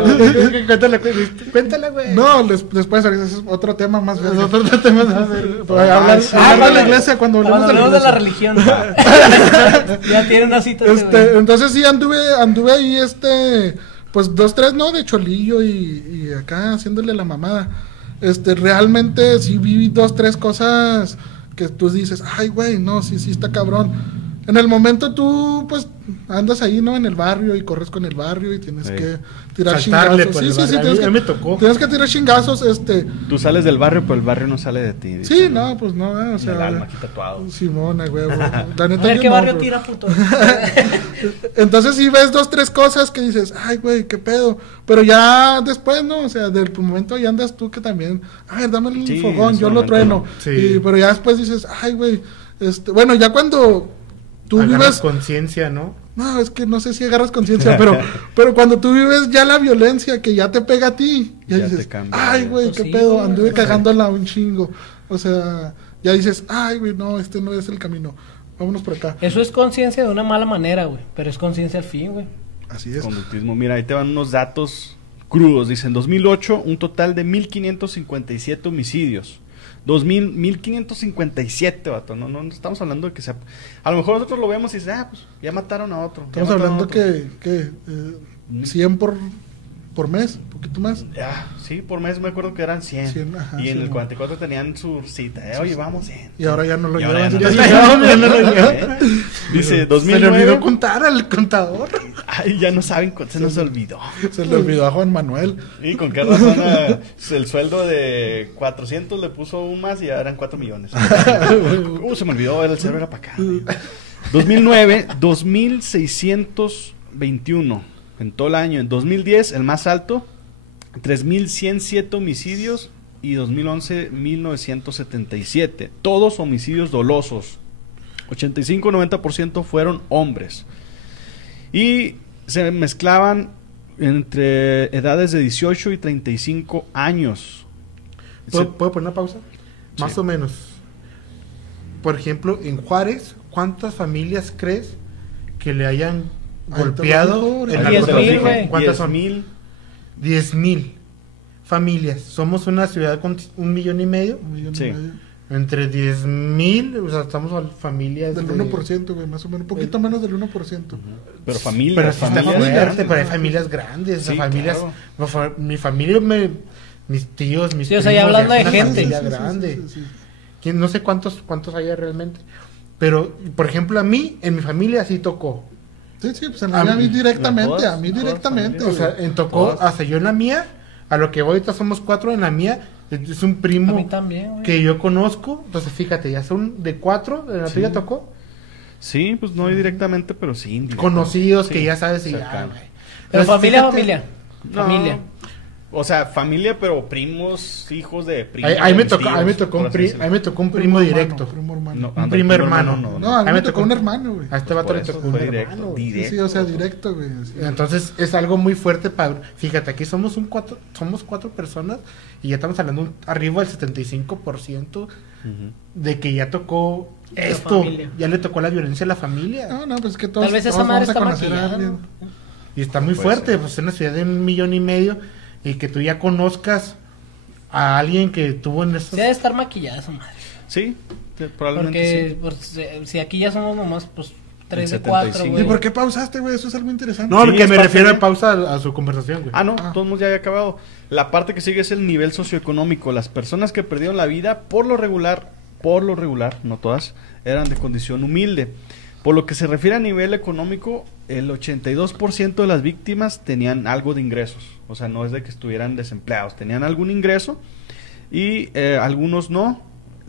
Cuéntala, güey. No, después ahorita es otro tema más Es verga. otro tema más serio. Hablar de la cuando- iglesia cuando Cuando hablemos de la hablemos de la iglesia. religión. Ya tiene una cita. este güey. Entonces sí anduve ahí pues 2, 3, ¿no? De cholillo y acá haciéndole la mamada. Realmente sí vi 2, 3 cosas que tú dices, ay, güey, no, sí está cabrón. En el momento tú, pues, andas ahí, ¿no? En el barrio y corres con el barrio y tienes Sí. que tirar Saltarle chingazos. por el Sí, barrio. tienes A que, mí me tocó. tienes que tirar chingazos, Tú sales del barrio, pero el barrio no sale de ti. Sí, no, pues no, o sea. El alma aquí tatuado. Simona, güey. La A neta, ver yo qué no, barrio güey. tira, puto. Entonces sí ves 2, 3 cosas que dices, ay, güey, qué pedo. Pero ya después, ¿no? O sea, del momento ya andas tú que también, a ver, dame el Sí, fogón, en ese yo lo momento, trueno. sí. Pero ya después dices, ay, güey, bueno, ya cuando tú Agarras vives, conciencia, ¿no? no, es que no sé si agarras conciencia, pero cuando tú vives ya la violencia que ya te pega a ti, ya Ya dices, te cambia, ay, güey, Pues qué sí, pedo, güey, anduve sí. cagándola un chingo. O sea, ya dices, ay, güey, no, este no es el camino. Vámonos por acá. Eso es conciencia de una mala manera, güey. Pero es conciencia al fin, güey. Así es. Conductismo. Mira, ahí te van unos datos crudos. Dice, en 2008, un total de 1.557 homicidios. 1.557, vato. No estamos hablando de que sea... A lo mejor nosotros lo vemos y dices, pues ya mataron a otro. ya Estamos mataron a hablando otro. que 100 por mes, un poquito más. Sí, por mes me acuerdo que eran 100. 100, ajá, y en el sí, 44 tenían su cita. Oye, vamos 100. Y ahora ya no lo Y ahora llevan. ya no. Ya no lo llevan. Dice, Se le 2009... olvidó contar al contador. Ay, ya no saben, se nos olvidó. Se le olvidó a Juan Manuel. Y con qué razón el sueldo de 400 le puso un más y ya eran 4 millones. Se me olvidó, el cerebro era para acá. 2009, 2.621 en todo el año. En 2010, el más alto, 3.107 homicidios y 2011, 1.977. Todos homicidios dolosos. 85-90% fueron hombres. Y se mezclaban entre edades de 18 y 35 años. ¿Puedo poner una pausa? Más Sí. o menos. Por ejemplo, en Juárez, ¿cuántas familias crees que le hayan golpeado te lo en la dijo, 10,000, güey. ¿Cuántas son? 10,000. 10,000 familias. Somos una ciudad con 1,5 millones. Un millón y Sí. medio. Entre 10,000, o sea, estamos a familias Del de- 1%, güey, más o menos. Un poquito menos del 1%. Pero familias, Pero sí está familias fuerte, grandes. pero hay familias grandes, o sea, Sí, familias, claro. mi familia, mis tíos, mis Sí, o sea, ya primos, hablando es de una gente. familia Sí, sí, grande. sí, sí. ¿Quién? No sé cuántos haya realmente, pero por ejemplo a mí, en mi familia sí tocó, Sí, pues A a mí mí- directamente, todas- a mí todas directamente. familias. o sea, tocó Todas. hasta yo en la mía, a lo que voy ahorita somos 4 en la mía, es un A mí primo también, güey. que yo conozco, entonces fíjate, ya son de 4, en la Sí. tuya tocó, Sí, pues no directamente, pero sí. indirectamente. conocidos Sí, que ya sabes y cercano. güey. Pero Entonces, familia, fíjate, familia. No, Familia. O sea, familia, pero primos, hijos de primos. Ahí me mis tocó, tíos, ahí me tocó por un así decirlo. ahí me tocó un primo directo. Primo hermano. No, Un ándale, primo hermano. No, a mí me tocó un hermano, güey. A este vato Por le eso tocó un fue directo, hermano, güey. directo. Sí, o sea, directo, güey. así. Entonces es algo muy fuerte para... Fíjate, aquí somos 4 personas y ya estamos hablando arriba del 75% Ujú. de que ya tocó La esto, familia. ya le tocó la violencia a la familia. No, pues es que todos, Tal vez esa todos madre vamos a está conocer a maquillada. alguien. Y está muy Puede fuerte, ser. pues es una ciudad de 1,5 millones y que tú ya conozcas a alguien que tuvo en esos... Sí, debe estar maquillada esa madre. Sí, probablemente Porque pues, si aquí ya somos nomás, pues, 3 de El 4, 75. güey. ¿Y por qué pausaste, güey? Eso es algo interesante. No, Sí, porque es me parte refiero de- a pausa a su conversación, güey. Ah, no, Ah. todos ya había acabado. La parte que sigue es el nivel socioeconómico. Las personas que perdieron la vida, por lo regular, no todas, eran de condición humilde. Por lo que se refiere a nivel económico, el 82% de las víctimas tenían algo de ingresos. O sea, no es de que estuvieran desempleados, tenían algún ingreso y algunos no.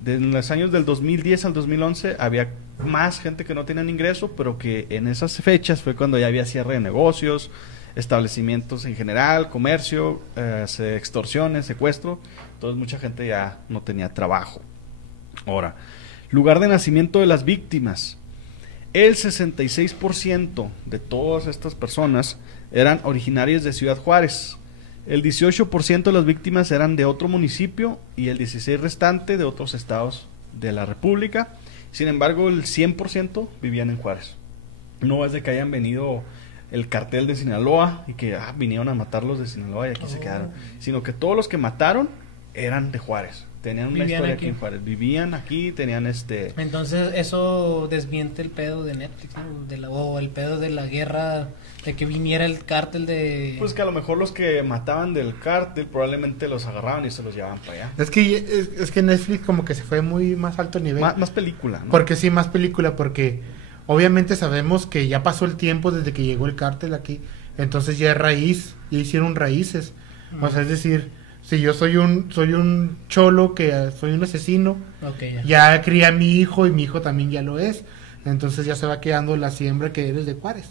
En los años del 2010 al 2011 había más gente que no tenían ingreso, pero que en esas fechas fue cuando ya había cierre de negocios, establecimientos en general, comercio, extorsiones, secuestro. Entonces mucha gente ya no tenía trabajo. Ahora, Lugar de nacimiento de las víctimas. El 66% de todas estas personas eran originarias de Ciudad Juárez. El 18% de las víctimas eran de otro municipio y el 16% restante de otros estados de la República. Sin embargo, el 100% vivían en Juárez. No es de que hayan venido el cartel de Sinaloa y que vinieron a matarlos de Sinaloa y aquí se quedaron, sino que todos los que mataron eran de Juárez. Tenían una historia aquí en Juárez. Vivían aquí, tenían Entonces eso desmiente el pedo de Netflix, ¿no? O el pedo de la guerra, de que viniera el cártel de... Pues que a lo mejor los que mataban del cártel probablemente los agarraban y se los llevaban para allá. Es que Netflix como que se fue muy más alto nivel. Más película, ¿no? Porque sí, más película, porque obviamente sabemos que ya pasó el tiempo desde que llegó el cártel aquí. Entonces ya es raíz, ya hicieron raíces. O sea, es decir... Si yo soy un cholo que soy un asesino, ya crié a mi hijo y mi hijo también ya lo es, entonces ya se va quedando la siembra que eres de Juárez.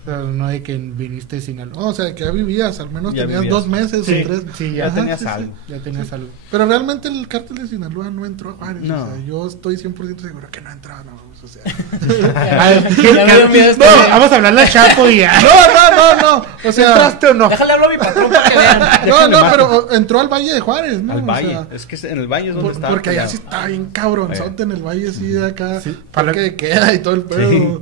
O sea, no de que viniste de Sinaloa. O sea, que ya vivías, al menos ya tenías vivías. 2 meses Sí, o 3. sí, ya tenías algo. Ya tenías algo. Pero realmente el cártel de Sinaloa no entró a Juárez. No. O sea, yo estoy 100% seguro que no entraba. No, o sea. Vamos a hablarle a Chapo y ya. No. O sea, ¿entraste o no? Déjale hablar a mi patrón para que vean. No, pero entró al Valle de Juárez, ¿no? Al O Valle. sea, Es que en el Valle es donde está. porque allá sí está bien cabronzote en el Valle, sí, de acá. Sí. Parque de queda y todo el pedo. Sí.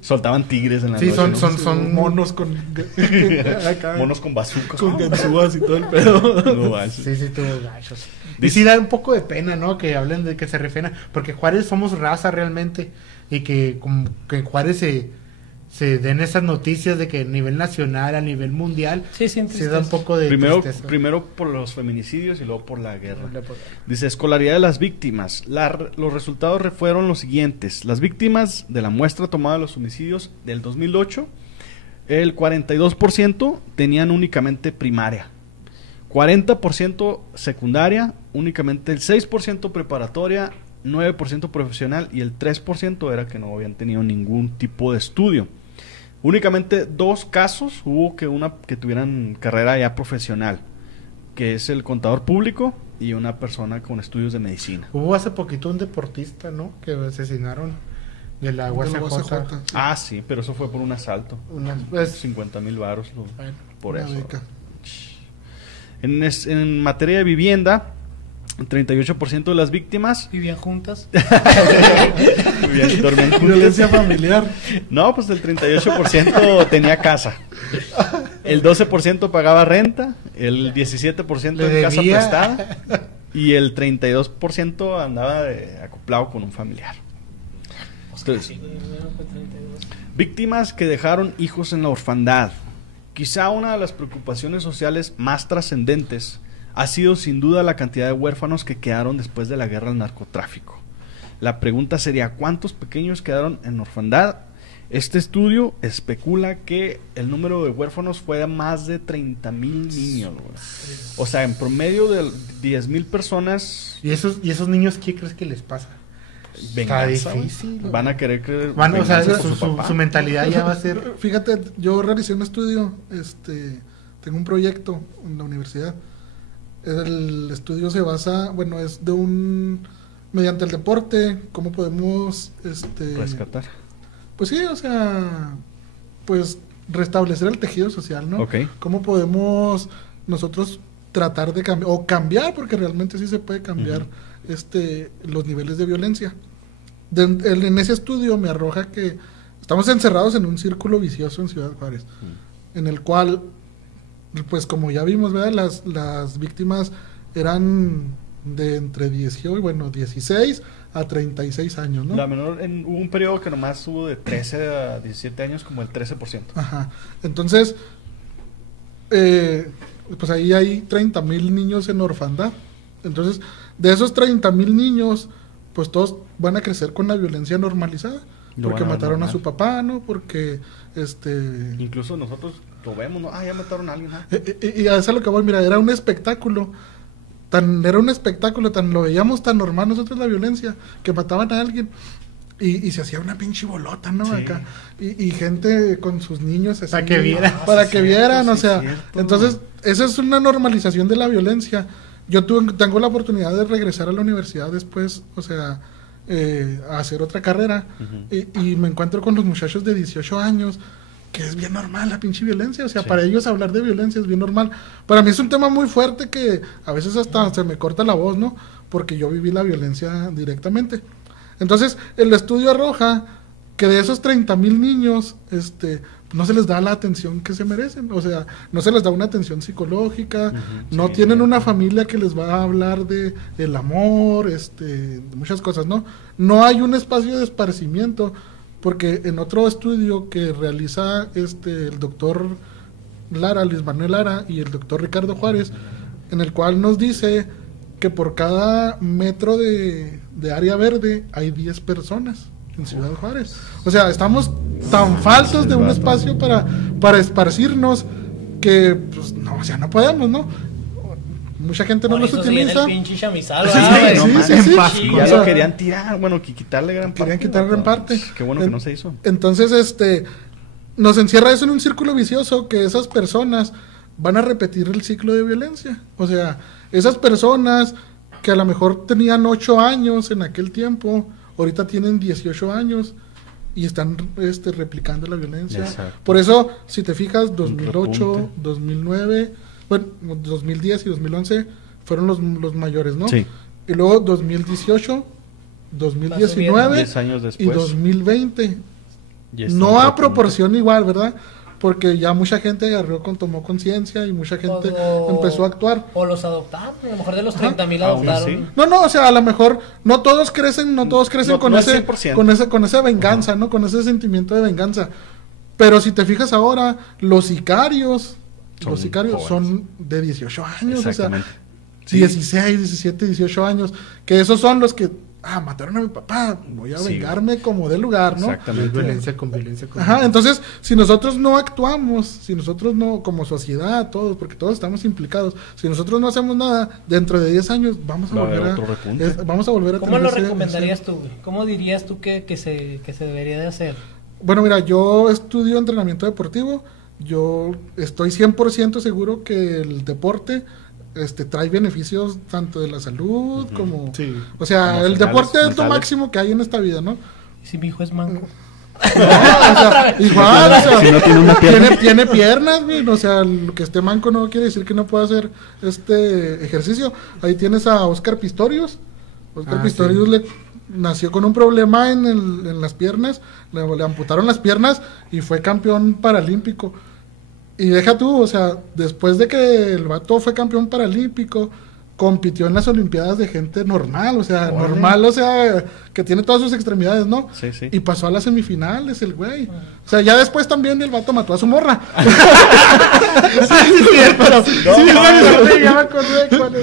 Soltaban tigres en la Sí, noche, ¿no? son monos con acá, monos con bazucas. con ganzúas y todo el pedo. No manches. Sí, tuvo gachos. Y sí da un poco de pena, ¿no? Que hablen de que se refieren. Porque Juárez somos raza realmente. Y que como que en Juárez se den esas noticias de que a nivel nacional, a nivel mundial, Sí, se da un poco de tristeza. Primero por los feminicidios y luego por la guerra. Dice, escolaridad de las víctimas. Los resultados fueron los siguientes. Las víctimas de la muestra tomada de los homicidios del 2008, el 42% tenían únicamente primaria, 40% secundaria, únicamente el 6% preparatoria, 9% profesional y el 3% era que no habían tenido ningún tipo de estudio. Únicamente 2 casos hubo que tuvieran carrera ya profesional, que es el contador público y una persona con estudios de medicina. Hubo hace poquito un deportista, ¿no? Que asesinaron de la UACJ. Ah, sí, pero eso fue por un asalto. 50,000 varos por eso. Beca. En materia de vivienda, 38% de las víctimas Vivían juntas. dormían juntas. Violencia familiar. No, pues el 38% tenía casa. El 12% pagaba renta, el 17% en casa prestada y el 32% andaba acoplado con un familiar. Entonces, víctimas que dejaron hijos en la orfandad. Quizá una de las preocupaciones sociales más trascendentes ha sido sin duda la cantidad de huérfanos que quedaron después de la guerra al narcotráfico. La pregunta sería, ¿cuántos pequeños quedaron en orfandad? Este estudio especula que el número de huérfanos fue de más de 30,000 niños. O sea, en promedio de 10,000 personas. ¿Y esos niños qué crees que les pasa? Venganza, está difícil. van a querer que O sea, por su mentalidad ya va a ser... Fíjate, yo realicé un estudio, tengo un proyecto en la universidad. El estudio se basa, es mediante el deporte, cómo podemos rescatar. Pues sí, o sea, pues restablecer el tejido social, ¿no? Okay. Cómo podemos nosotros tratar de cambiar, o cambiar, porque realmente sí se puede cambiar los niveles de violencia. En ese estudio me arroja que estamos encerrados en un círculo vicioso en Ciudad Juárez, en el cual, pues como ya vimos, ¿verdad? Las víctimas eran de entre 16 a 36 años, ¿no? La menor, hubo un periodo que nomás hubo de 13 a 17 años, como el 13%. Ajá. Entonces, pues ahí hay 30,000 niños en orfandad. Entonces, de esos 30,000 niños, pues todos van a crecer con la violencia normalizada. Porque mataron a su papá, ¿no? Porque, Incluso nosotros lo vemos, ¿no? Ya mataron a alguien, ¿no? Y a eso es lo que voy, mira, era un espectáculo, tan lo veíamos tan normal nosotros la violencia, que mataban a alguien y se hacía una pinche bolota, ¿no? Sí. Acá. Y gente con sus niños así. Para que vieran. Para que vieran, o sea. Entonces, esa es una normalización de la violencia. Yo tengo la oportunidad de regresar a la universidad después, o sea, a hacer otra carrera, y me encuentro con los muchachos de 18 años, que es bien normal la pinche violencia, o sea, para ellos hablar de violencia es bien normal. Para mí es un tema muy fuerte que a veces hasta se me corta la voz, ¿no? Porque yo viví la violencia directamente. Entonces, el estudio arroja que de esos 30,000 niños, no se les da la atención que se merecen, o sea, no se les da una atención psicológica, no tienen una familia que les va a hablar del amor, de muchas cosas, ¿no? No hay un espacio de esparcimiento, porque en otro estudio que realiza el doctor Lara, Luis Manuel Lara, y el doctor Ricardo Juárez, en el cual nos dice que por cada metro de área verde hay 10 personas en Ciudad Juárez. O sea, estamos tan faltos de un espacio para esparcirnos que, pues, no, o sea, no podemos, ¿no? Mucha gente no los utiliza. El pinche chamizal, sí. Ya lo querían tirar, bueno, quitarle gran parte. Querían quitarle gran parte. Qué bueno que no se hizo. Entonces, nos encierra eso en un círculo vicioso, que esas personas van a repetir el ciclo de violencia. O sea, esas personas que a lo mejor tenían 8 años en aquel tiempo, ahorita tienen 18 años y están replicando la violencia. Exacto. Por eso, si te fijas, 2008, 2009, bueno, 2010 y 2011 fueron los mayores, ¿no? Sí. Y luego 2018, 2019 10 años después. Y 2020. No a proporción igual, ¿verdad? Porque ya mucha gente tomó conciencia y mucha gente empezó a actuar. O los adoptaron, a lo mejor de los 30,000 adoptaron. ¿Sí? No, o sea, a lo mejor no todos crecen con esa venganza, ¿no? Con ese sentimiento de venganza. Pero si te fijas ahora, los sicarios son de 18 años, o sea, 16, 17, 18 años, que esos son los que mataron a mi papá, voy a vengarme como de lugar, ¿no? Exactamente. Violencia con violencia. Ajá, entonces, si nosotros no actuamos, si nosotros no, como sociedad, todos, porque todos estamos implicados, si nosotros no hacemos nada, dentro de 10 años vamos a volver a ¿Cómo lo recomendarías tú, güey? ¿Cómo dirías tú que se debería de hacer? Bueno, mira, yo estudio entrenamiento deportivo, yo estoy 100% seguro que el deporte trae beneficios tanto de la salud como... Sí. O sea, el deporte es lo máximo que hay en esta vida, ¿no? ¿Y si mi hijo es manco? No, o sea, igual, o sea, si no tiene una pierna. Tiene piernas, güey, o sea, lo que esté manco no quiere decir que no pueda hacer ejercicio. Ahí tienes a Oscar Pistorius. Oscar Pistorius nació con un problema en las piernas, le amputaron las piernas y fue campeón paralímpico. Y deja tú, o sea, después de que el vato fue campeón paralímpico, compitió en las Olimpiadas de gente normal, o sea, que tiene todas sus extremidades, ¿no? Sí. Y pasó a las semifinales el güey. O sea, ya después también el vato mató a su morra.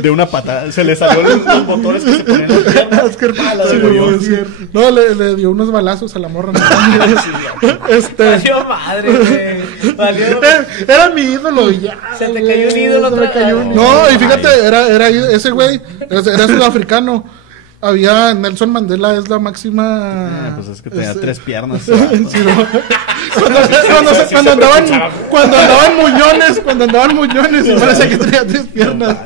De una patada, se le salió los botones que se ponen en las piernas. No, le dio unos balazos a la morra. Valió madre, güey. Era mi ídolo y ya. Se te cayó un ídolo otra vez. No, y fíjate, era ese güey, era sudafricano. Había Nelson Mandela, es la máxima. Pues es que tenía 3 piernas. Sí, ¿no? Cuando andaban muñones, y parecía que tenía 3 piernas.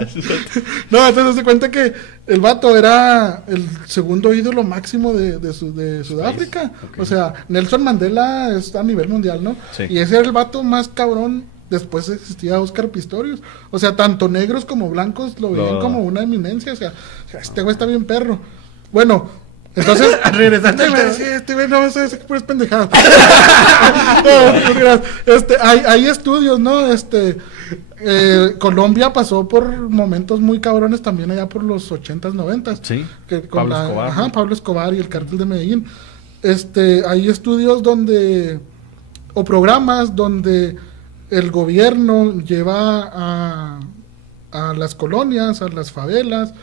No, entonces se cuenta que el vato era el segundo ídolo máximo de Sudáfrica. Okay. O sea, Nelson Mandela es a nivel mundial, ¿no? Sí. Y ese era el vato más cabrón. Después existía Oscar Pistorius. O sea, tanto negros como blancos lo veían como una eminencia. O sea, este güey está bien perro. Bueno, entonces, regresando. Este güey no sé qué puras pendejadas. Hay estudios, ¿no? Colombia pasó por momentos muy cabrones también allá por los 80s, 90s. Sí. Pablo Escobar. Pablo Escobar y el Cártel de Medellín. Hay estudios o programas donde el gobierno lleva a las colonias, a las favelas,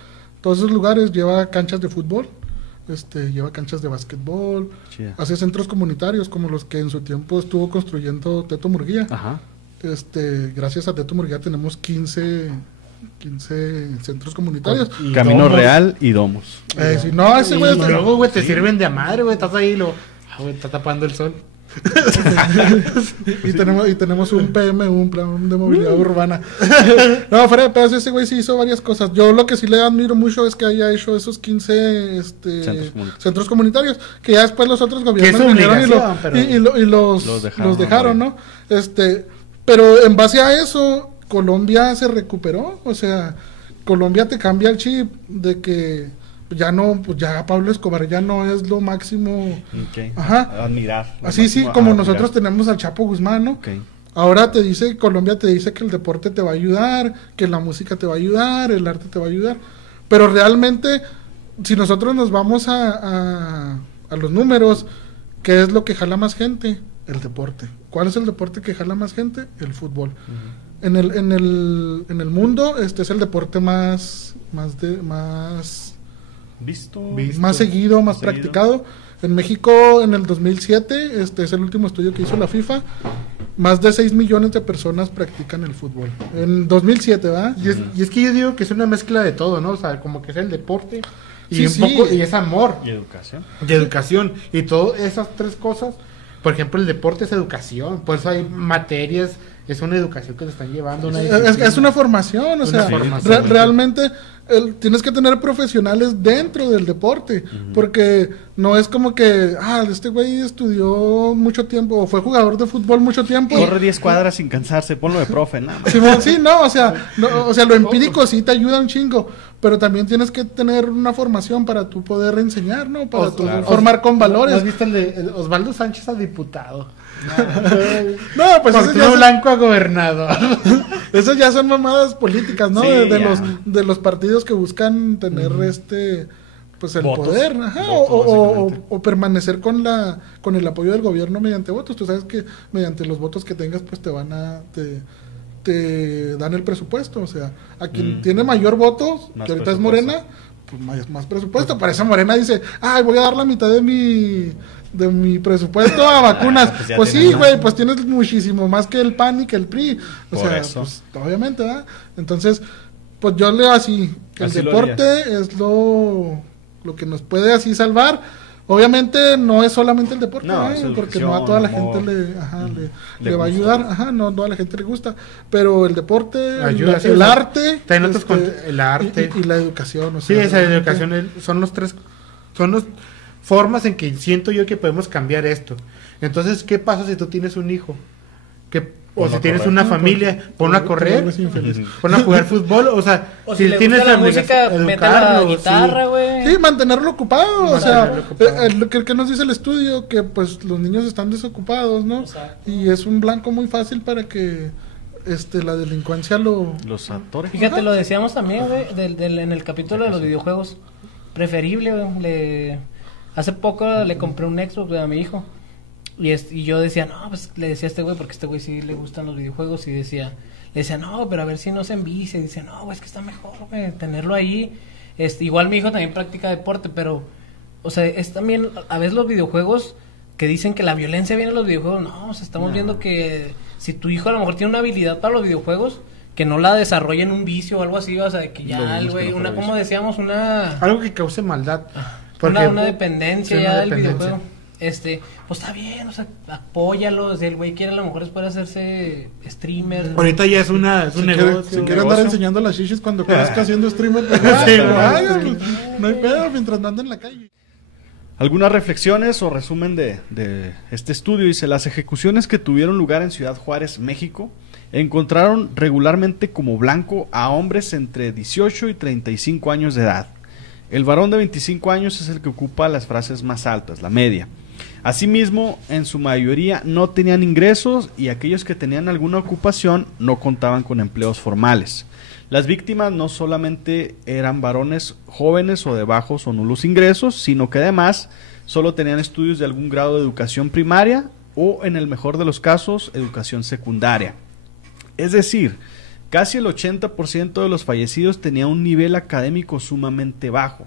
todos esos lugares, lleva canchas de fútbol, lleva canchas de básquetbol, hace centros comunitarios como los que en su tiempo estuvo construyendo Teto Murguía. Ajá. Gracias a Teto Murguía tenemos 15 centros comunitarios. Camino Real y Domos. Si no, ese güey, luego, güey, te sirven de a madre, güey, estás ahí, está tapando el sol. y tenemos un PM, un plan de movilidad urbana. No, fuera de pedos, ese güey sí hizo varias cosas. Yo lo que sí le admiro mucho es que haya hecho esos 15 centros comunitarios, que ya después los otros gobiernos vinieron y los dejaron, ¿no? Pero en base a eso, Colombia se recuperó. O sea, Colombia te cambia el chip de que ya no, pues ya Pablo Escobar ya no es lo máximo. Okay. Ajá. Admirar. Así sí, como nosotros tenemos al Chapo Guzmán, ¿no? Okay. Ahora te dice, Colombia te dice que el deporte te va a ayudar, que la música te va a ayudar, el arte te va a ayudar. Pero realmente, si nosotros nos vamos a los números, ¿qué es lo que jala más gente? El deporte. ¿Cuál es el deporte que jala más gente? El fútbol. Uh-huh. En el mundo, es el deporte más visto, más seguido, más practicado. En México, en el 2007, es el último estudio que hizo la FIFA, más de 6 millones de personas practican el fútbol. En 2007, ¿verdad? Y es que yo digo que es una mezcla de todo, ¿no? O sea, como que es el deporte y poco, y es amor. Y educación. Y educación. Y todas esas tres cosas. Por ejemplo, el deporte es educación. Por eso hay materias. Es una educación que te están llevando. Es una formación, o sea, realmente tienes que tener profesionales dentro del deporte, porque no es como que, este güey estudió mucho tiempo, o fue jugador de fútbol mucho tiempo. Corre 10 cuadras sin cansarse, ponlo de profe, nada más. Sí, no, o sea, lo empírico sí te ayuda un chingo, pero también tienes que tener una formación para tú poder enseñar, ¿no? Para tú formar con valores. ¿Has visto el Osvaldo Sánchez a diputado? No, pues eso ya Blanco a gobernador. Esas ya son mamadas políticas, ¿no? Sí, de los partidos que buscan tener pues el votos. Poder, o permanecer con el apoyo del gobierno mediante votos. Tú sabes que mediante los votos que tengas, pues te dan el presupuesto. O sea, a quien tiene mayor votos, que ahorita es Morena, pues más presupuesto. Para eso Morena dice, voy a dar la mitad de mi presupuesto a vacunas. Pues sí, güey, pues tienes muchísimo más que el PAN y que el PRI. O sea, pues obviamente, ¿verdad? Entonces, pues yo leo así, que el deporte es lo que nos puede así salvar. Obviamente no es solamente el deporte, porque no a toda la gente le va a ayudar, no a toda la gente le gusta, pero el deporte, ayuda, el arte, el arte y la educación, o sea, sí, esa educación son las formas en que siento yo que podemos cambiar esto. Entonces, ¿qué pasa si tú tienes un hijo? O si tienes una familia, ponlo a correr, ponlo a jugar fútbol, o sea, si tienes la música, mete la guitarra, güey. Sí, mantenerlo ocupado, o sea, que nos dice el estudio que pues los niños están desocupados, ¿no? Exacto. Y es un blanco muy fácil para que la delincuencia los actores. Fíjate, lo decíamos también, güey, en el capítulo de los videojuegos. Preferible, güey, hace poco le compré un Xbox a mi hijo. Y yo decía, no, pues le decía a este güey, porque a este güey sí le gustan los videojuegos, y le decía, no, pero a ver si no se envicia. Y dice, no, güey, es que está mejor, güey, tenerlo ahí. Igual mi hijo también practica deporte, pero, o sea, es también, a veces los videojuegos que dicen que la violencia viene de los videojuegos, no, o sea, estamos viendo que si tu hijo a lo mejor tiene una habilidad para los videojuegos, que no la desarrolla en un vicio o algo así, o sea, que ya el güey, como decíamos, algo que cause maldad. Una dependencia ya del videojuego. Pues está bien, o sea, apóyalo. Si el güey quiere, a lo mejor es para hacerse streamer. Ahorita ya es un negocio. Si quiere andar enseñando las shishis cuando crezca haciendo streamer, no hay pedo mientras no anda en la calle. Algunas reflexiones o resumen de este estudio. Dice, las ejecuciones que tuvieron lugar en Ciudad Juárez, México, encontraron regularmente como blanco a hombres entre 18 y 35 años de edad. El varón de 25 años es el que ocupa las frases más altas, la media. Asimismo, en su mayoría no tenían ingresos, y aquellos que tenían alguna ocupación no contaban con empleos formales. Las víctimas no solamente eran varones jóvenes o de bajos o nulos ingresos, sino que además solo tenían estudios de algún grado de educación primaria o, en el mejor de los casos, educación secundaria. Es decir, casi el 80% de los fallecidos tenía un nivel académico sumamente bajo.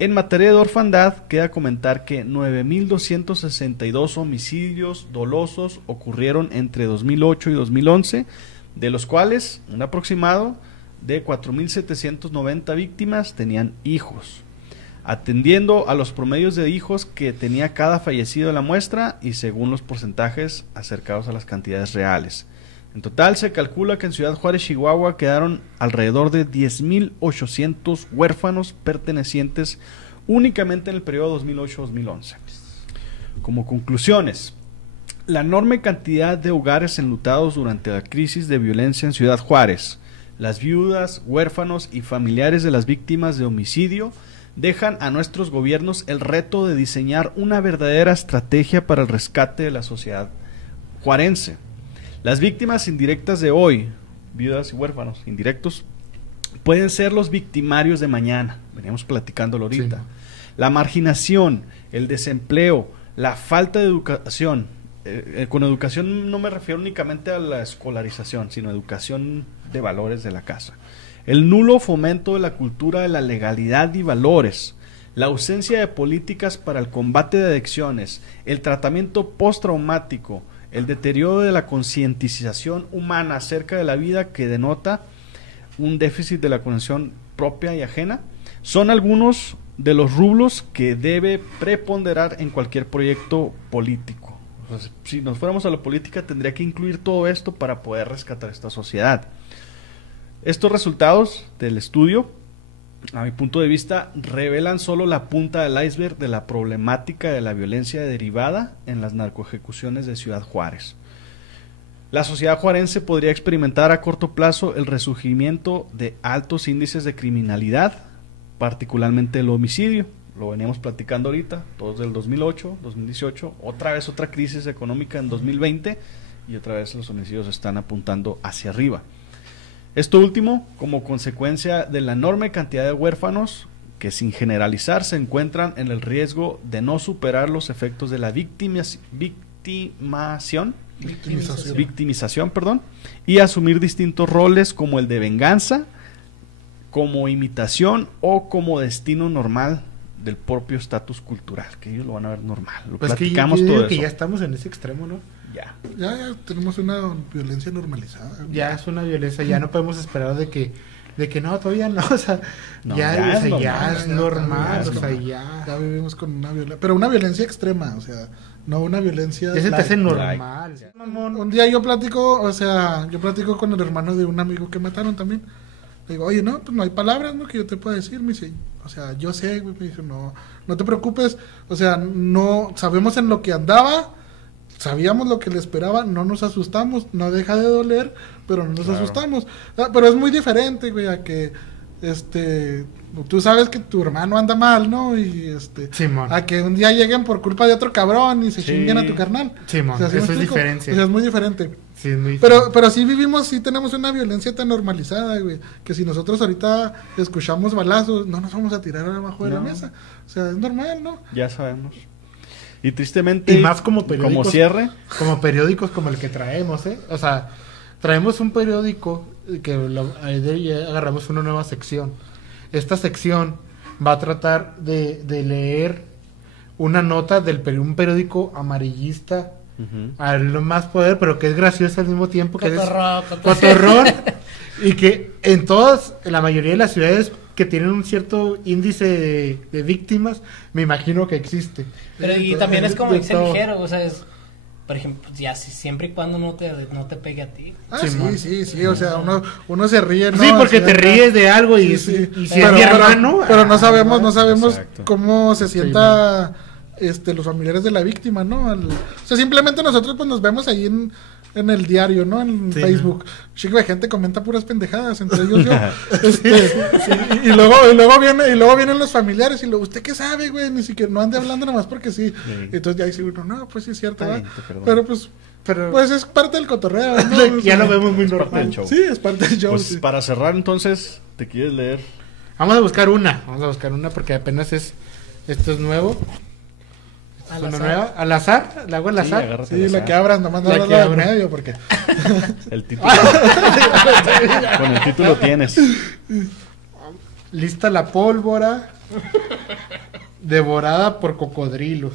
En materia de orfandad, queda comentar que 9.262 homicidios dolosos ocurrieron entre 2008 y 2011, de los cuales un aproximado de 4.790 víctimas tenían hijos. atendiendo a los promedios de hijos que tenía cada fallecido de la muestra y según los porcentajes acercados a las cantidades reales. En total se calcula que en Ciudad Juárez, Chihuahua, quedaron alrededor de 10.800 huérfanos pertenecientes únicamente en el periodo 2008-2011. Como conclusiones, la enorme cantidad de hogares enlutados durante la crisis de violencia en Ciudad Juárez, las viudas, huérfanos y familiares de las víctimas de homicidio dejan a nuestros gobiernos el reto de diseñar una verdadera estrategia para el rescate de la sociedad juarense. Las víctimas indirectas de hoy, viudas y huérfanos indirectos, pueden ser los victimarios de mañana. Veníamos platicándolo ahorita. Sí. La marginación, el desempleo, la falta de educación. Con educación no me refiero únicamente a la escolarización, sino educación de valores de la casa. El nulo fomento de la cultura de la legalidad y valores. La ausencia de políticas para el combate de adicciones. El tratamiento postraumático. El deterioro de la concientización humana acerca de la vida que denota un déficit de la conexión propia y ajena, son algunos de los rublos que debe preponderar en cualquier proyecto político. O sea, si nos fuéramos a la política, tendría que incluir todo esto para poder rescatar esta sociedad. Estos resultados del estudio, a mi punto de vista, revelan solo la punta del iceberg de la problemática de la violencia derivada en las narcoejecuciones de Ciudad Juárez. La sociedad juarense podría experimentar a corto plazo el resurgimiento de altos índices de criminalidad, particularmente el homicidio. Lo veníamos platicando ahorita, todos del 2008, 2018, otra vez otra crisis económica en 2020 y otra vez los homicidios están apuntando hacia arriba. Esto último como consecuencia de la enorme cantidad de huérfanos que sin generalizar se encuentran en el riesgo de no superar los efectos de la victimización, y asumir distintos roles como el de venganza, como imitación o como destino normal del propio estatus cultural, que ellos lo van a ver normal. Lo pues platicamos yo todo que eso. ya estamos en ese extremo, ¿no? Ya tenemos una violencia normalizada. Ya es una violencia, ya no podemos esperar de que no, todavía no, o sea, no, ya es normal, o sea, ya vivimos con una violencia, pero una violencia extrema, o sea, no una violencia. Ya se te hace normal. Un día yo platico con el hermano de un amigo que mataron también. Le digo, oye, no, pues no hay palabras, ¿no? Que yo te pueda decir. Me dice, o sea, yo sé, güey. Me dice, no te preocupes. O sea, no sabemos en lo que andaba, sabíamos lo que le esperaba, no nos asustamos, no deja de doler, pero no nos asustamos. Pero es muy diferente, güey, a que, tú sabes que tu hermano anda mal, ¿no? Y a que un día lleguen por culpa de otro cabrón y se chinguen a tu carnal. Simón, o sea, ¿sí eso es diferencia. O sea, es muy diferente. Sí, es muy diferente. Pero sí tenemos una violencia tan normalizada, güey, que si nosotros ahorita escuchamos balazos, no nos vamos a tirar abajo de la mesa. O sea, es normal, ¿no? Ya sabemos. Y tristemente, y más como periódicos, como cierre, como periódicos como el que traemos, o sea, traemos un periódico que agarramos una nueva sección. Esta sección va a tratar de leer una nota un periódico amarillista, a lo más poder, pero que es gracioso al mismo tiempo, que cotorrón, y que en la mayoría de las ciudades que tienen un cierto índice de víctimas, me imagino que existe. Pero y también es como dice ligero, o sea, es, por ejemplo, ya siempre y cuando no te pegue a ti. Sí, o sea, uno se ríe, ¿no? Sí, porque te ríes de algo y si es mi hermano. Pero no sabemos cómo se sienta los familiares de la víctima, ¿no? O sea, simplemente nosotros pues nos vemos ahí en el diario, ¿no? En Facebook. Chico de gente comenta puras pendejadas, entre ellos yo. Y luego vienen los familiares y luego, ¿usted qué sabe, güey? Ni siquiera no ande hablando nomás porque sí. Entonces ya dice uno, no, pues sí es cierto, ¿verdad? Pero pues es parte del cotorreo, ¿no? Ya lo vemos muy normal. Sí, es parte del show. Pues para cerrar entonces, ¿te quieres leer? Vamos a buscar una porque apenas esto es nuevo. ¿Al azar? ¿La hago al azar? Sí, la que abras, nomás no la que abra medio, porque... El título. Con el título tienes. Lista la pólvora devorada por cocodrilos.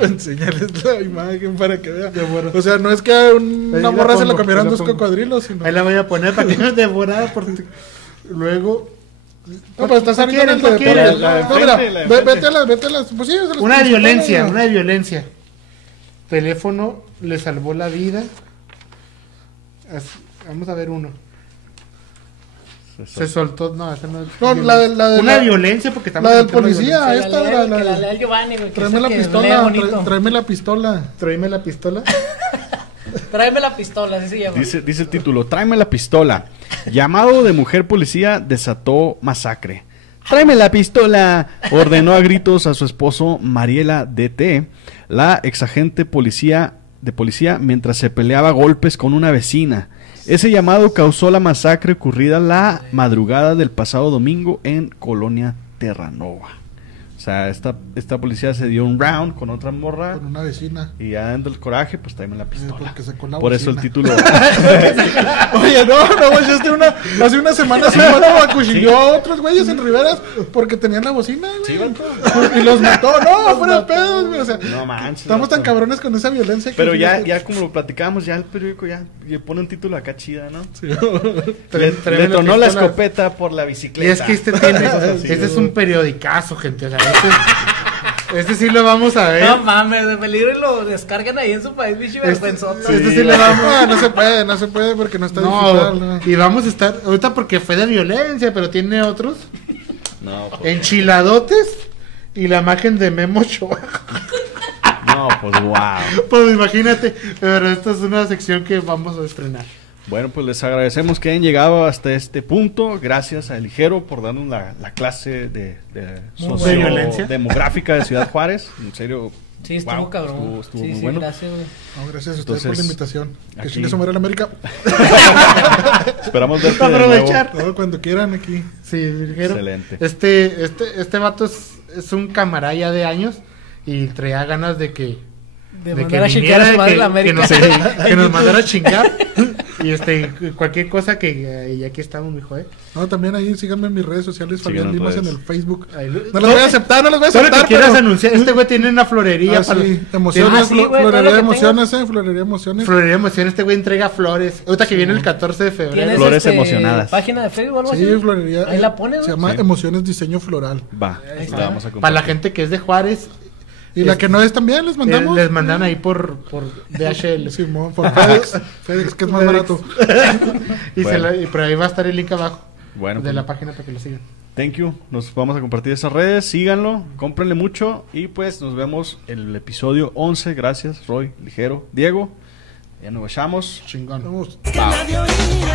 Enseñarles la imagen para que vean. O sea, no es que a una morra se la comieran dos cocodrilos, sino... Ahí la voy a poner para que no devorada por... Luego... No, pero estás saliendo en el de deportes. No, mira, vete a las... Pues sí, una de violencia. Teléfono le salvó la vida. Vamos a ver uno. Se soltó, no, esa no es. No, la de una violencia porque estamos. La del policía, esta la de Giovanni, güey. Tráeme la pistola, tráeme la pistola. Tráeme la pistola. Tráeme la pistola, así se llama. Dice el título, tráeme la pistola. Llamado de mujer policía desató masacre. Tráeme la pistola, ordenó a gritos a su esposo Mariela DT, la exagente de policía mientras se peleaba a golpes con una vecina. Ese llamado causó la masacre ocurrida la madrugada del pasado domingo en Colonia Terranova. O sea, esta policía se dio un round con otra morra. Con una vecina. Y ya dando el coraje, pues tráeme la pistola. Porque sacó la Por bocina. eso el título. Oye, no, güey, hace una semana se acuchilló a otros güeyes en Riveras porque tenían la bocina, güey. Sí, vato. Y los mató, no, fuera de pedos, güey. O sea, No manches. estamos tan vato. cabrones con esa violencia. Pero que ya como lo platicábamos, ya el periódico ya pone un título acá chida, ¿no? Sí. Le tronó la escopeta por la bicicleta. Y es que este es un periodicazo, gente. O sea, este sí lo vamos a ver. No mames, de peligro y lo descargan ahí en su país, bicho vergüenzoso. Este sí le vamos. No se puede porque no está No, digital, ¿no? y vamos a estar ahorita porque fue de violencia, pero tiene otros No, pues, enchiladotes y la imagen de Memo Ochoa. no, pues wow. Pues imagínate, pero esta es una sección que vamos a estrenar. Bueno, pues les agradecemos que hayan llegado hasta este punto. Gracias a Ligero por darnos la clase de violencia demográfica de Ciudad Juárez. En serio. Sí, estuvo cabrón. Estuvo sí, muy sí, bueno. gracias, güey. No, gracias a ustedes por Entonces, la invitación. Que aquí- chingue su madre la América. Esperamos verte de Aprovechar. nuevo. No, cuando quieran aquí. Sí, ligero. Excelente. Este vato es un camarada ya de años y traía ganas de que De de mandar a que chingar a viniera, su madre que, la América. que nos mandara a chingar. Y cualquier cosa que y aquí estamos, mijo, No, también ahí síganme en mis redes sociales, Fabián Síganos Limas en redes. el Facebook. Ahí No los voy a aceptar, no los voy a Todo lo que aceptar, quieras pero... anunciar. Este güey tiene una florería. Ah, sí, emociones, Ah, sí, güey, todo florería lo de que emociones, florería de emociones. Florería Emoción, este güey entrega flores. Ahorita que viene el 14 de febrero. ¿Tienes Flores emocionadas. página de Facebook o algo Sí, así? florería. Ahí la pones, Se güey. llama Sí. Emociones Diseño Floral. Va, Ahí la está. vamos a compartir. Para la gente que es de Juárez, Y la que no es también, les mandamos. les mandan ahí por DHL. Simón, por FedEx. FedEx, que es más barato. Y Bueno. pero ahí va a estar el link abajo Bueno, de pues, la página para que lo sigan. thank you. Nos vamos a compartir esas redes. Síganlo, cómprenle mucho. Y pues nos vemos en el episodio 11. Gracias, Roy, Ligero, Diego. Ya nos vayamos. Chingón. Vamos. Que nadie oía.